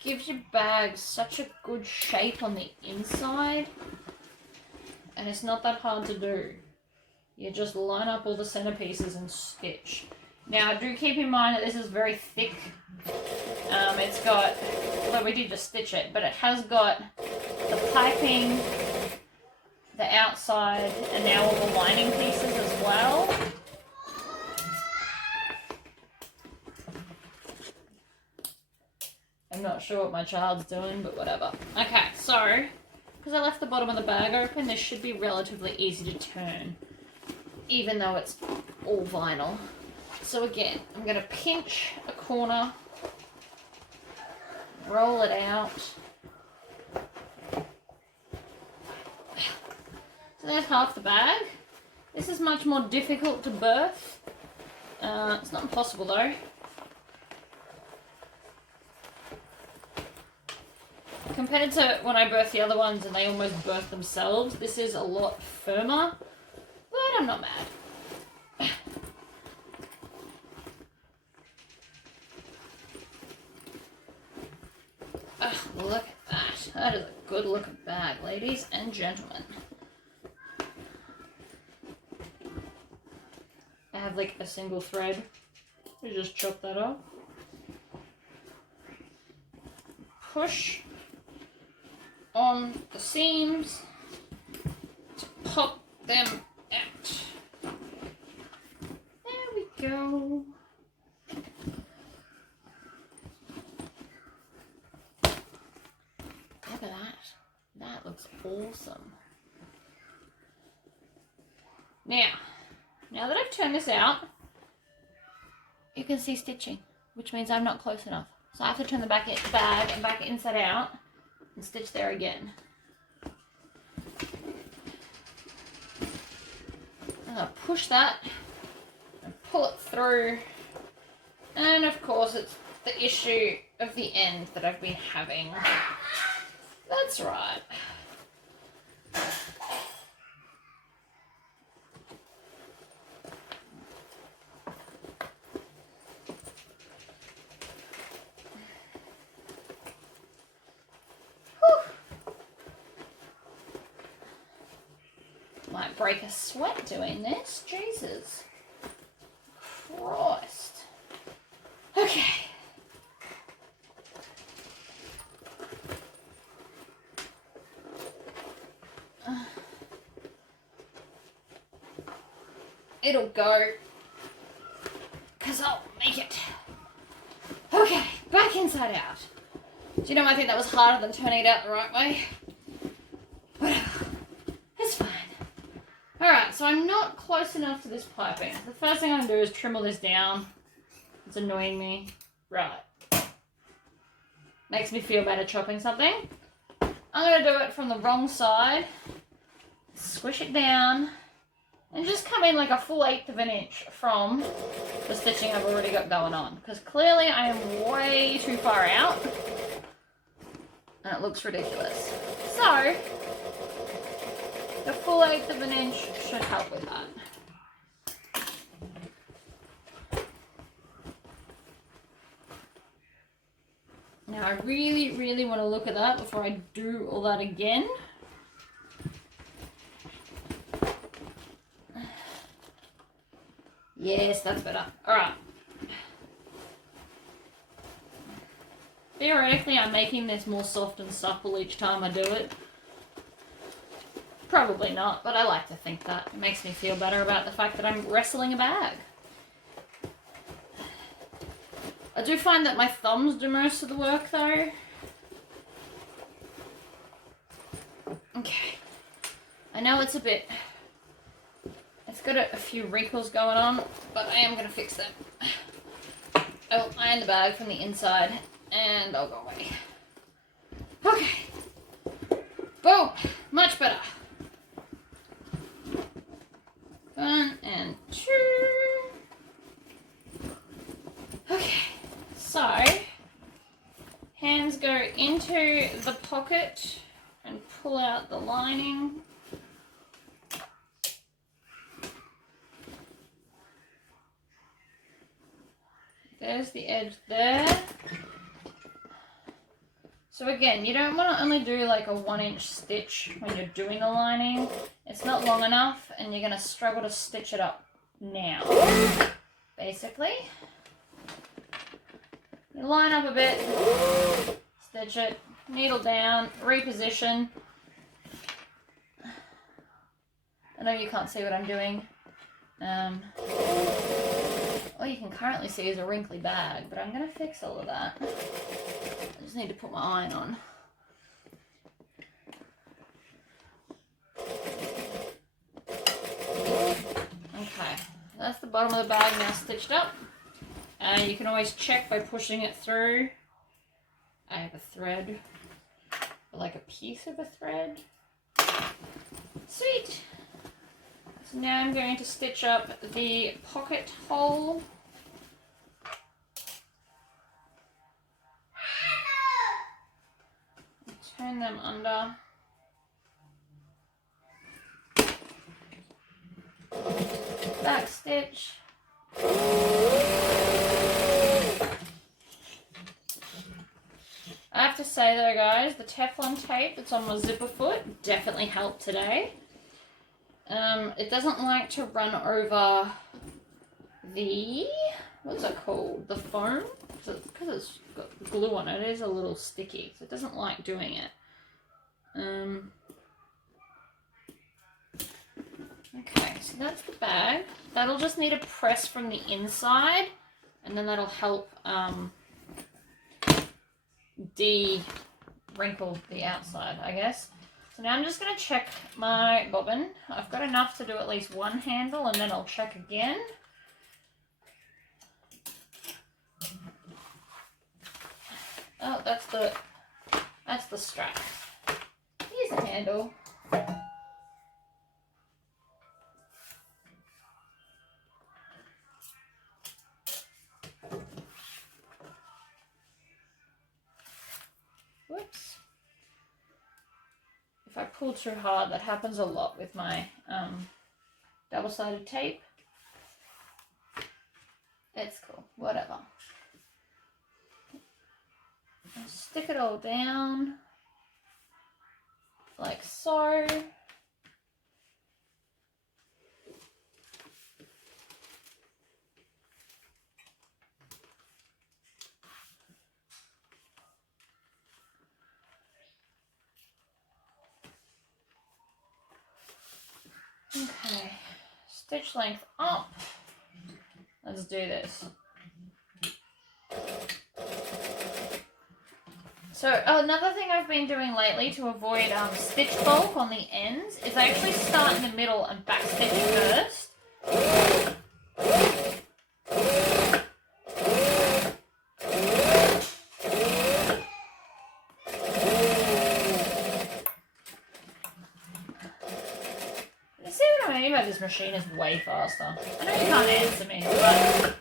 gives your bag such a good shape on the inside, and it's not that hard to do. You just line up all the center pieces and stitch. Now, do keep in mind that this is very thick. It's got, well, we did just stitch it, but it has got the piping, the outside, and now all the lining pieces as well. I'm not sure what my child's doing, but whatever. Okay, so, because I left the bottom of the bag open, this should be relatively easy to turn. even though it's all vinyl. So again, I'm going to pinch a corner, roll it out. So there's half the bag. This is much more difficult to birth. It's not impossible though. Compared to when I birthed the other ones and they almost birth themselves, this is a lot firmer, but I'm not mad. Look at that. That is a good looking bag, ladies and gentlemen. I have like a single thread. You just chop that off. Push on the seams to pop them out. There we go. Look at that. That looks awesome. Now that I've turned this out, you can see stitching, which means I'm not close enough. So I have to turn the bag and back inside out and stitch there again. I'm going to push that and pull it through. And of course it's the issue of the end that I've been having. That's right. Might break a sweat doing this. Jesus Christ. Okay. It'll go, because I'll make it. Okay, back inside out. Do you know, I think that was harder than turning it out the right way. Whatever. It's fine. Alright, so I'm not close enough to this piping. The first thing I'm going to do is trim all this down. It's annoying me. Right. Makes me feel better chopping something. I'm going to do it from the wrong side. Squish it down. And just come in like a full 1/8 of an inch from the stitching I've already got going on. Because clearly I am way too far out. And it looks ridiculous. So, the full 1/8 of an inch should help with that. Now I really, really want to look at that before I do all that again. Yes, that's better. Alright. Theoretically, I'm making this more soft and supple each time I do it. Probably not, but I like to think that. It makes me feel better about the fact that I'm wrestling a bag. I do find that my thumbs do most of the work though. Okay. I know it's a bit... It's got a few wrinkles going on, but I am going to fix them. I'll iron the bag from the inside and I'll go away. Okay. Boom. Much better. 1 and 2. Okay. So, hands go into the pocket and pull out the lining. There's the edge there. So again, you don't want to only do like a 1-inch stitch when you're doing the lining. It's not long enough and you're going to struggle to stitch it up now. Basically, you line up a bit, stitch it, needle down, reposition. I know you can't see what I'm doing. All you can currently see is a wrinkly bag, but I'm going to fix all of that. I just need to put my iron on. bottom of the bag now stitched up. You can always check by pushing it through. I have a thread, like a piece of a thread. Sweet! So now I'm going to stitch up the pocket hole. Turn them under. Back stitch. I have to say though guys, the Teflon tape that's on my zipper foot definitely helped today. It doesn't like to run over the, what's that called? The foam? Because it's got glue on it, it is a little sticky, so it doesn't like doing it. Okay, so that's the bag. That'll just need a press from the inside, and then that'll help de-wrinkle the outside, I guess. So now I'm just going to check my bobbin. I've got enough to do at least one handle, and then I'll check again. Oh, that's the strap. Here's the handle. Whoops. If I pull too hard, that happens a lot with my double-sided tape. It's cool, whatever. I'll stick it all down, like so. Okay, stitch length up. Let's do this. So another thing I've been doing lately to avoid stitch bulk on the ends is I actually start in the middle and back stitch first. You see what I mean by this machine is way faster. I know you can't answer me, but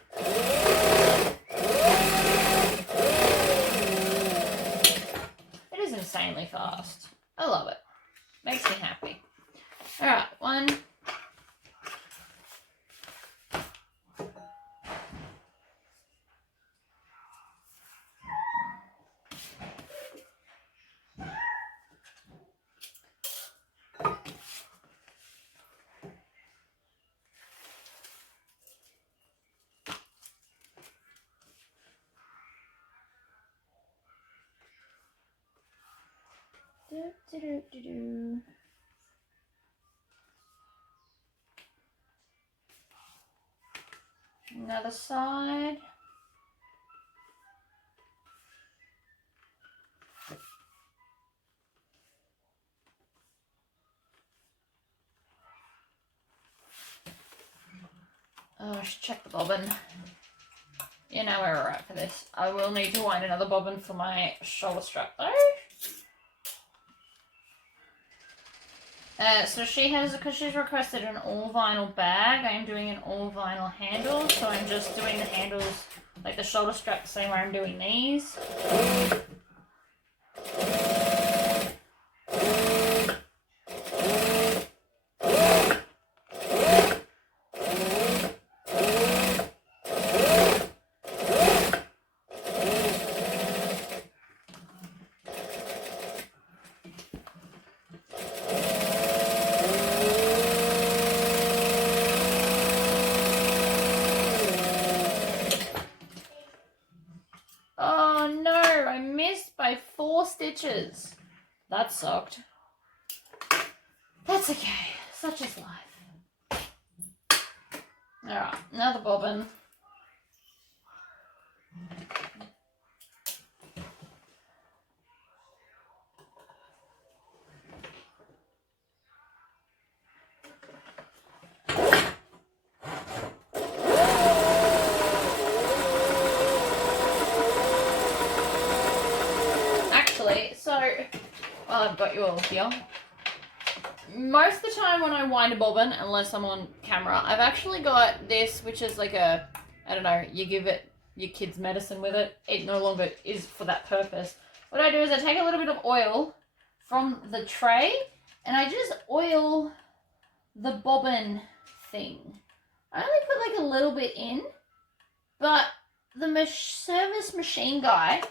insanely fast. I love it. Makes me happy. Alright, one. Another side. Oh, I should check the bobbin. You know where we're at for this. I will need to wind another bobbin for my shoulder strap though. So she has, because she's requested an all vinyl bag, I'm doing an all vinyl handle. So I'm just doing the handles, like the shoulder strap, the same way I'm doing these. Stitches. That sucked. That's okay. Such is life. Alright, now the bobbin. I've got you all here. Most of the time when I wind a bobbin, unless I'm on camera, I've actually got this, which is like a, I don't know, you give it your kids medicine with it. It no longer is for that purpose. What I do is I take a little bit of oil from the tray and I just oil the bobbin thing. I only put like a little bit in, but the service machine guy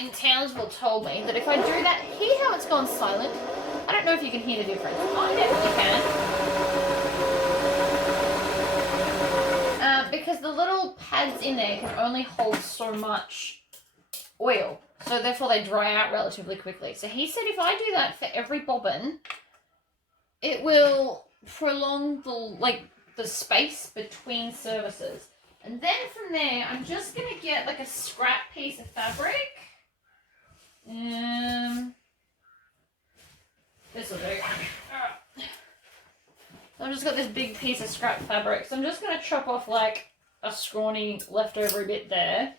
in Townsville told me that if I do that, hear how it's gone silent? I don't know if you can hear the difference. I definitely can. Because the little pads in there can only hold so much oil. So therefore they dry out relatively quickly. So he said if I do that for every bobbin, it will prolong the space between services. And then from there, I'm just going to get like a scrap piece of fabric. This will do. So I've just got this big piece of scrap fabric. So I'm just going to chop off like a scrawny leftover bit there.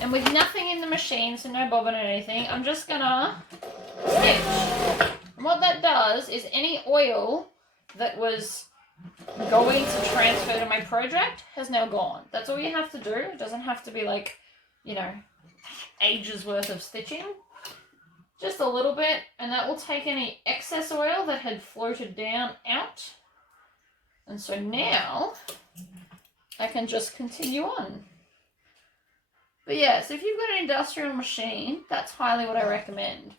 And with nothing in the machine, so no bobbin or anything, I'm just going to stitch. And what that does is any oil that was going to transfer to my project has now gone. That's all you have to do. It doesn't have to be like, you know, ages worth of stitching. Just a little bit, and that will take any excess oil that had floated down out. And so now I can just continue on. But yeah, so if you've got an industrial machine, that's highly what I recommend.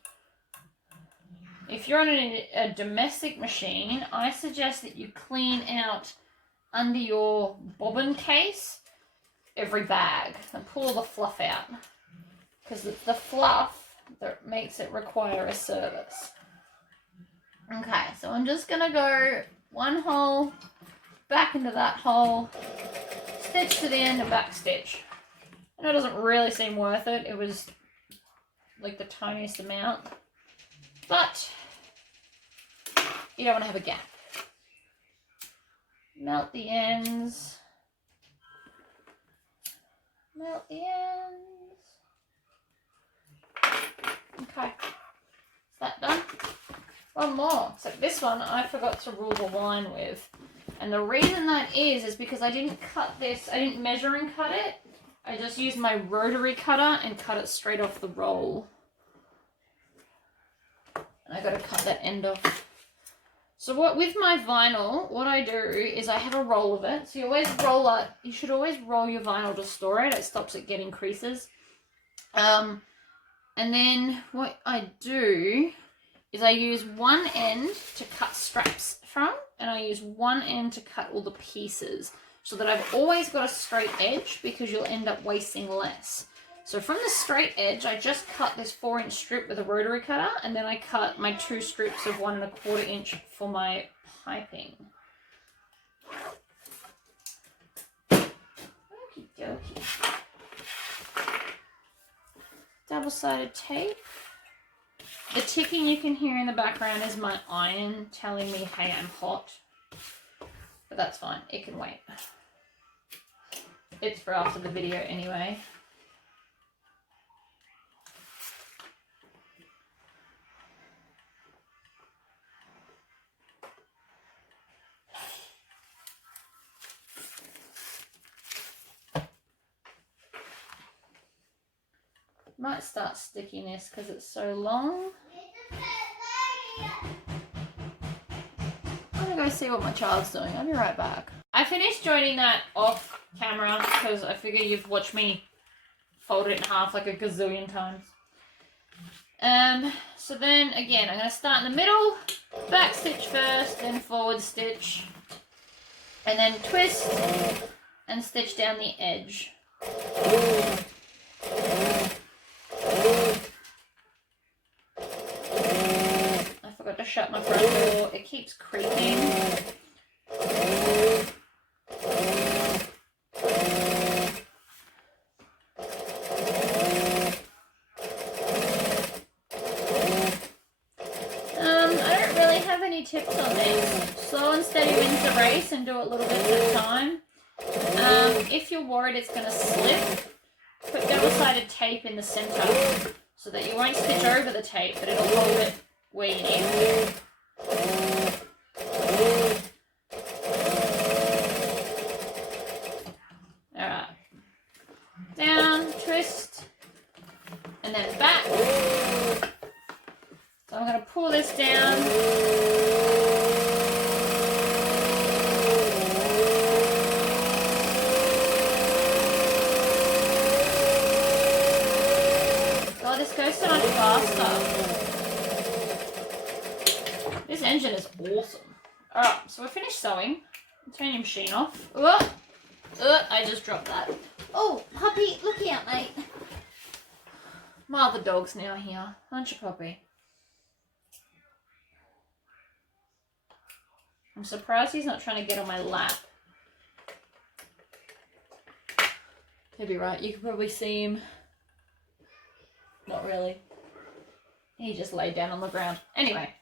If you're on a domestic machine, I suggest that you clean out under your bobbin case every bag and pull all the fluff out. Because it's the fluff that makes it require a service. Okay, so I'm just going to go one hole, back into that hole, stitch to the end and back stitch. I know it doesn't really seem worth it. It was like the tiniest amount. But you don't want to have a gap. Melt the ends. Melt the ends. Okay, is that done? One more. So this one I forgot to rule the line with. And the reason that is because I didn't cut this, I didn't measure and cut it. I just used my rotary cutter and cut it straight off the roll. And I got to cut that end off. So with my vinyl, what I do is I have a roll of it. So you should always roll your vinyl to store it. It stops it getting creases. And then what I do is I use one end to cut straps from, and I use one end to cut all the pieces, so that I've always got a straight edge, because you'll end up wasting less. So from the straight edge, I just cut this 4-inch strip with a rotary cutter, and then I cut my 2 strips of 1 1/4 inch for my piping. Okie dokie. Double-sided tape. The ticking you can hear in the background is my iron telling me, hey, I'm hot. But that's fine. It can wait. It's for after the video anyway. Might start stickiness because it's so long. I'm gonna go see what my child's doing. I'll be right back. I finished joining that off camera because I figure you've watched me fold it in half like a gazillion times. So then again, I'm gonna start in the middle, back stitch first, then forward stitch, and then twist and stitch down the edge. I forgot to shut my front door. It keeps creaking. I don't really have any tips on this. Slow and steady wins the race, and do it little bits at a time. If you're worried it's going to slip, put double-sided tape in the center so that you won't stitch over the tape, but it'll hold it where you need it. Alright. Down, twist, and then back. So I'm going to pull this down. God, this goes so much faster. This engine is awesome. Alright, so we're finished sewing. Turn your machine off. I just dropped that. Oh, puppy, look out, mate. My other dog's now here. Aren't you, puppy? I'm surprised he's not trying to get on my lap. He'll be right. You can probably see him. Not really. He just laid down on the ground. Anyway.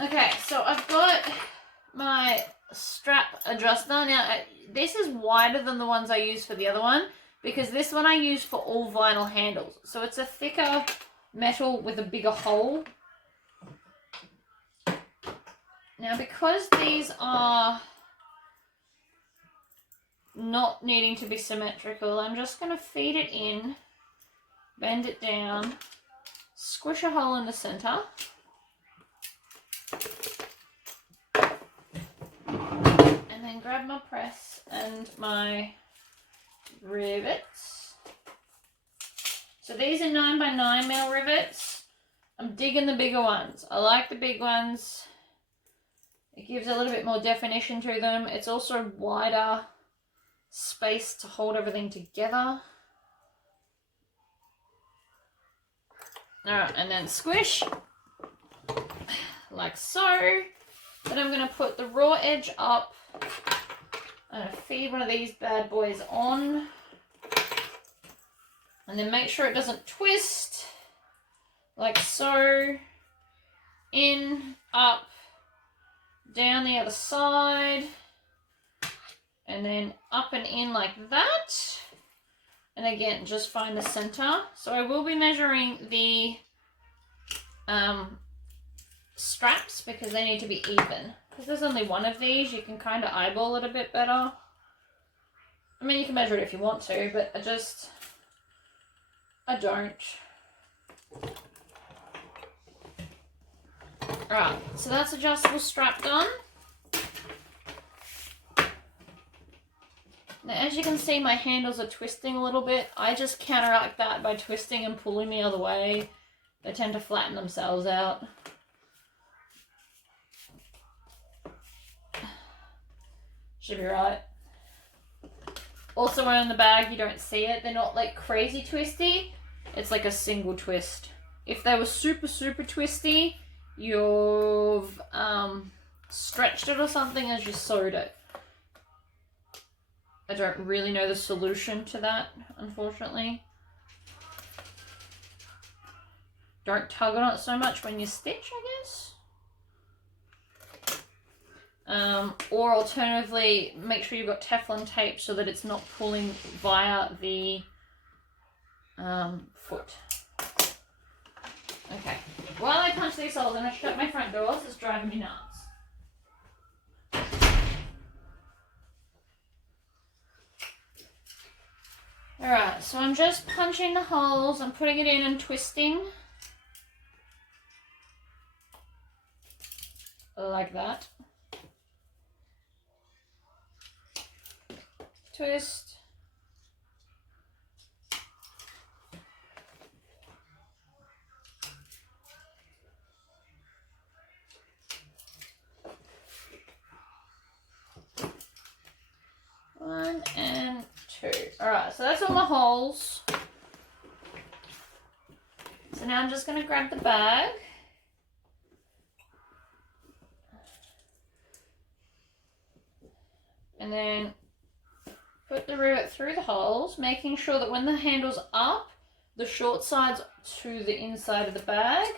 Okay, so I've got my strap adjuster. Now, this is wider than the ones I use for the other one, because this one I use for all vinyl handles. So it's a thicker metal with a bigger hole. Now, because these are not needing to be symmetrical, I'm just going to feed it in, bend it down, squish a hole in the center, and then grab my press and my rivets. So these are 9x9mm rivets. I'm digging the bigger ones. I like the big ones. It gives a little bit more definition to them. It's also wider space to hold everything together. Alright, and then squish, like so. Then I'm going to put the raw edge up. I'm going to feed one of these bad boys on. And then make sure it doesn't twist, like so. In, up, down the other side, and then up and in like that. And again, just find the center. So I will be measuring the straps because they need to be even. Because there's only one of these, you can kind of eyeball it a bit better. I mean, you can measure it if you want to, but I don't. Alright, so that's adjustable strap done. Now, as you can see, my handles are twisting a little bit. I just counteract that by twisting and pulling the other way. They tend to flatten themselves out. Should be right. Also, on the bag, you don't see it. They're not like crazy twisty. It's like a single twist. If they were super, super twisty, you've stretched it or something as you sewed it. I don't really know the solution to that, unfortunately. Don't tug on it so much when you stitch, I guess. Or alternatively, make sure you've got Teflon tape so that it's not pulling via the foot. Okay. While I punch these holes, I'm going to shut my front door, so it's driving me nuts. Alright, so I'm just punching the holes, I'm putting it in and twisting. Like that. Twist. One and two. Alright, so that's all my holes. So now I'm just going to grab the bag. And then put the rivet through the holes, making sure that when the handle's up, the short side's to the inside of the bag,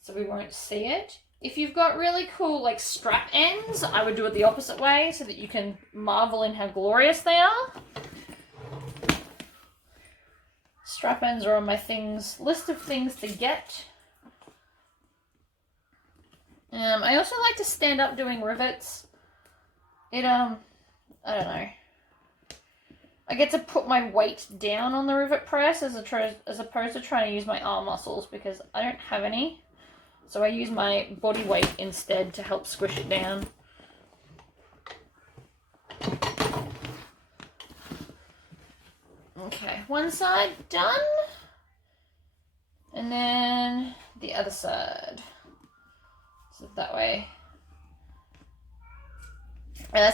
so we won't see it. If you've got really cool like strap ends, I would do it the opposite way so that you can marvel in how glorious they are. Strap ends are on my list of things to get. I also like to stand up doing rivets. I don't know. I get to put my weight down on the rivet press as opposed to trying to use my arm muscles because I don't have any. So I use my body weight instead to help squish it down. Okay, one side done. And then the other side. So that way.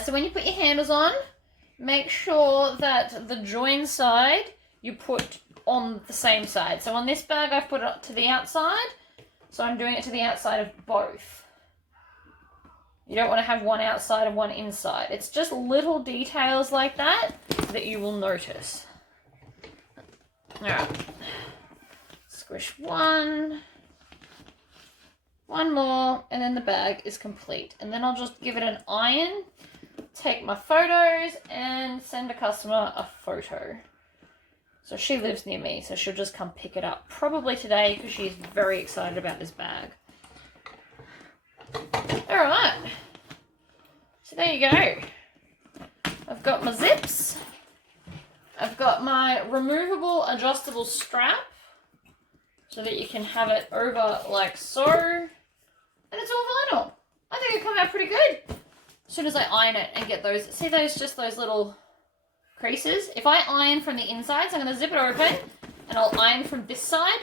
So when you put your handles on, make sure that the join side you put on the same side. So on this bag I've put it to the outside, so I'm doing it to the outside of both. You don't want to have one outside and one inside. It's just little details like that that you will notice. Alright. Squish one more, and then the bag is complete. And then I'll just give it an iron, take my photos, and send a customer a photo. So she lives near me, so she'll just come pick it up. Probably today, because she's very excited about this bag. Alright. So there you go. I've got my zips. I've got my removable adjustable strap, so that you can have it over like so. And it's all vinyl. I think it'll come out pretty good. As soon as I iron it and get those, see just those little creases? If I iron from the inside, so I'm going to zip it open and I'll iron from this side.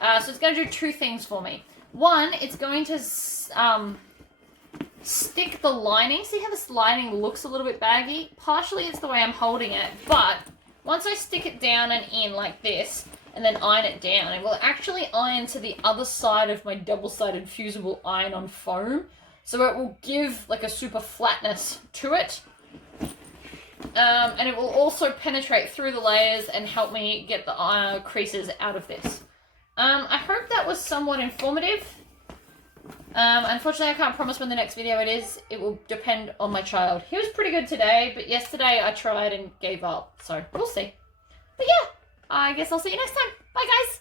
So it's going to do two things for me. One, it's going to stick the lining. See how this lining looks a little bit baggy? Partially it's the way I'm holding it, but once I stick it down and in like this, and then iron it down, it will actually iron to the other side of my double-sided fusible iron-on foam. So it will give like a super flatness to it. And it will also penetrate through the layers and help me get the creases out of this. I hope that was somewhat informative. Unfortunately, I can't promise when the next video it is. It will depend on my child. He was pretty good today, but yesterday I tried and gave up. So we'll see. But yeah. I guess I'll see you next time. Bye, guys.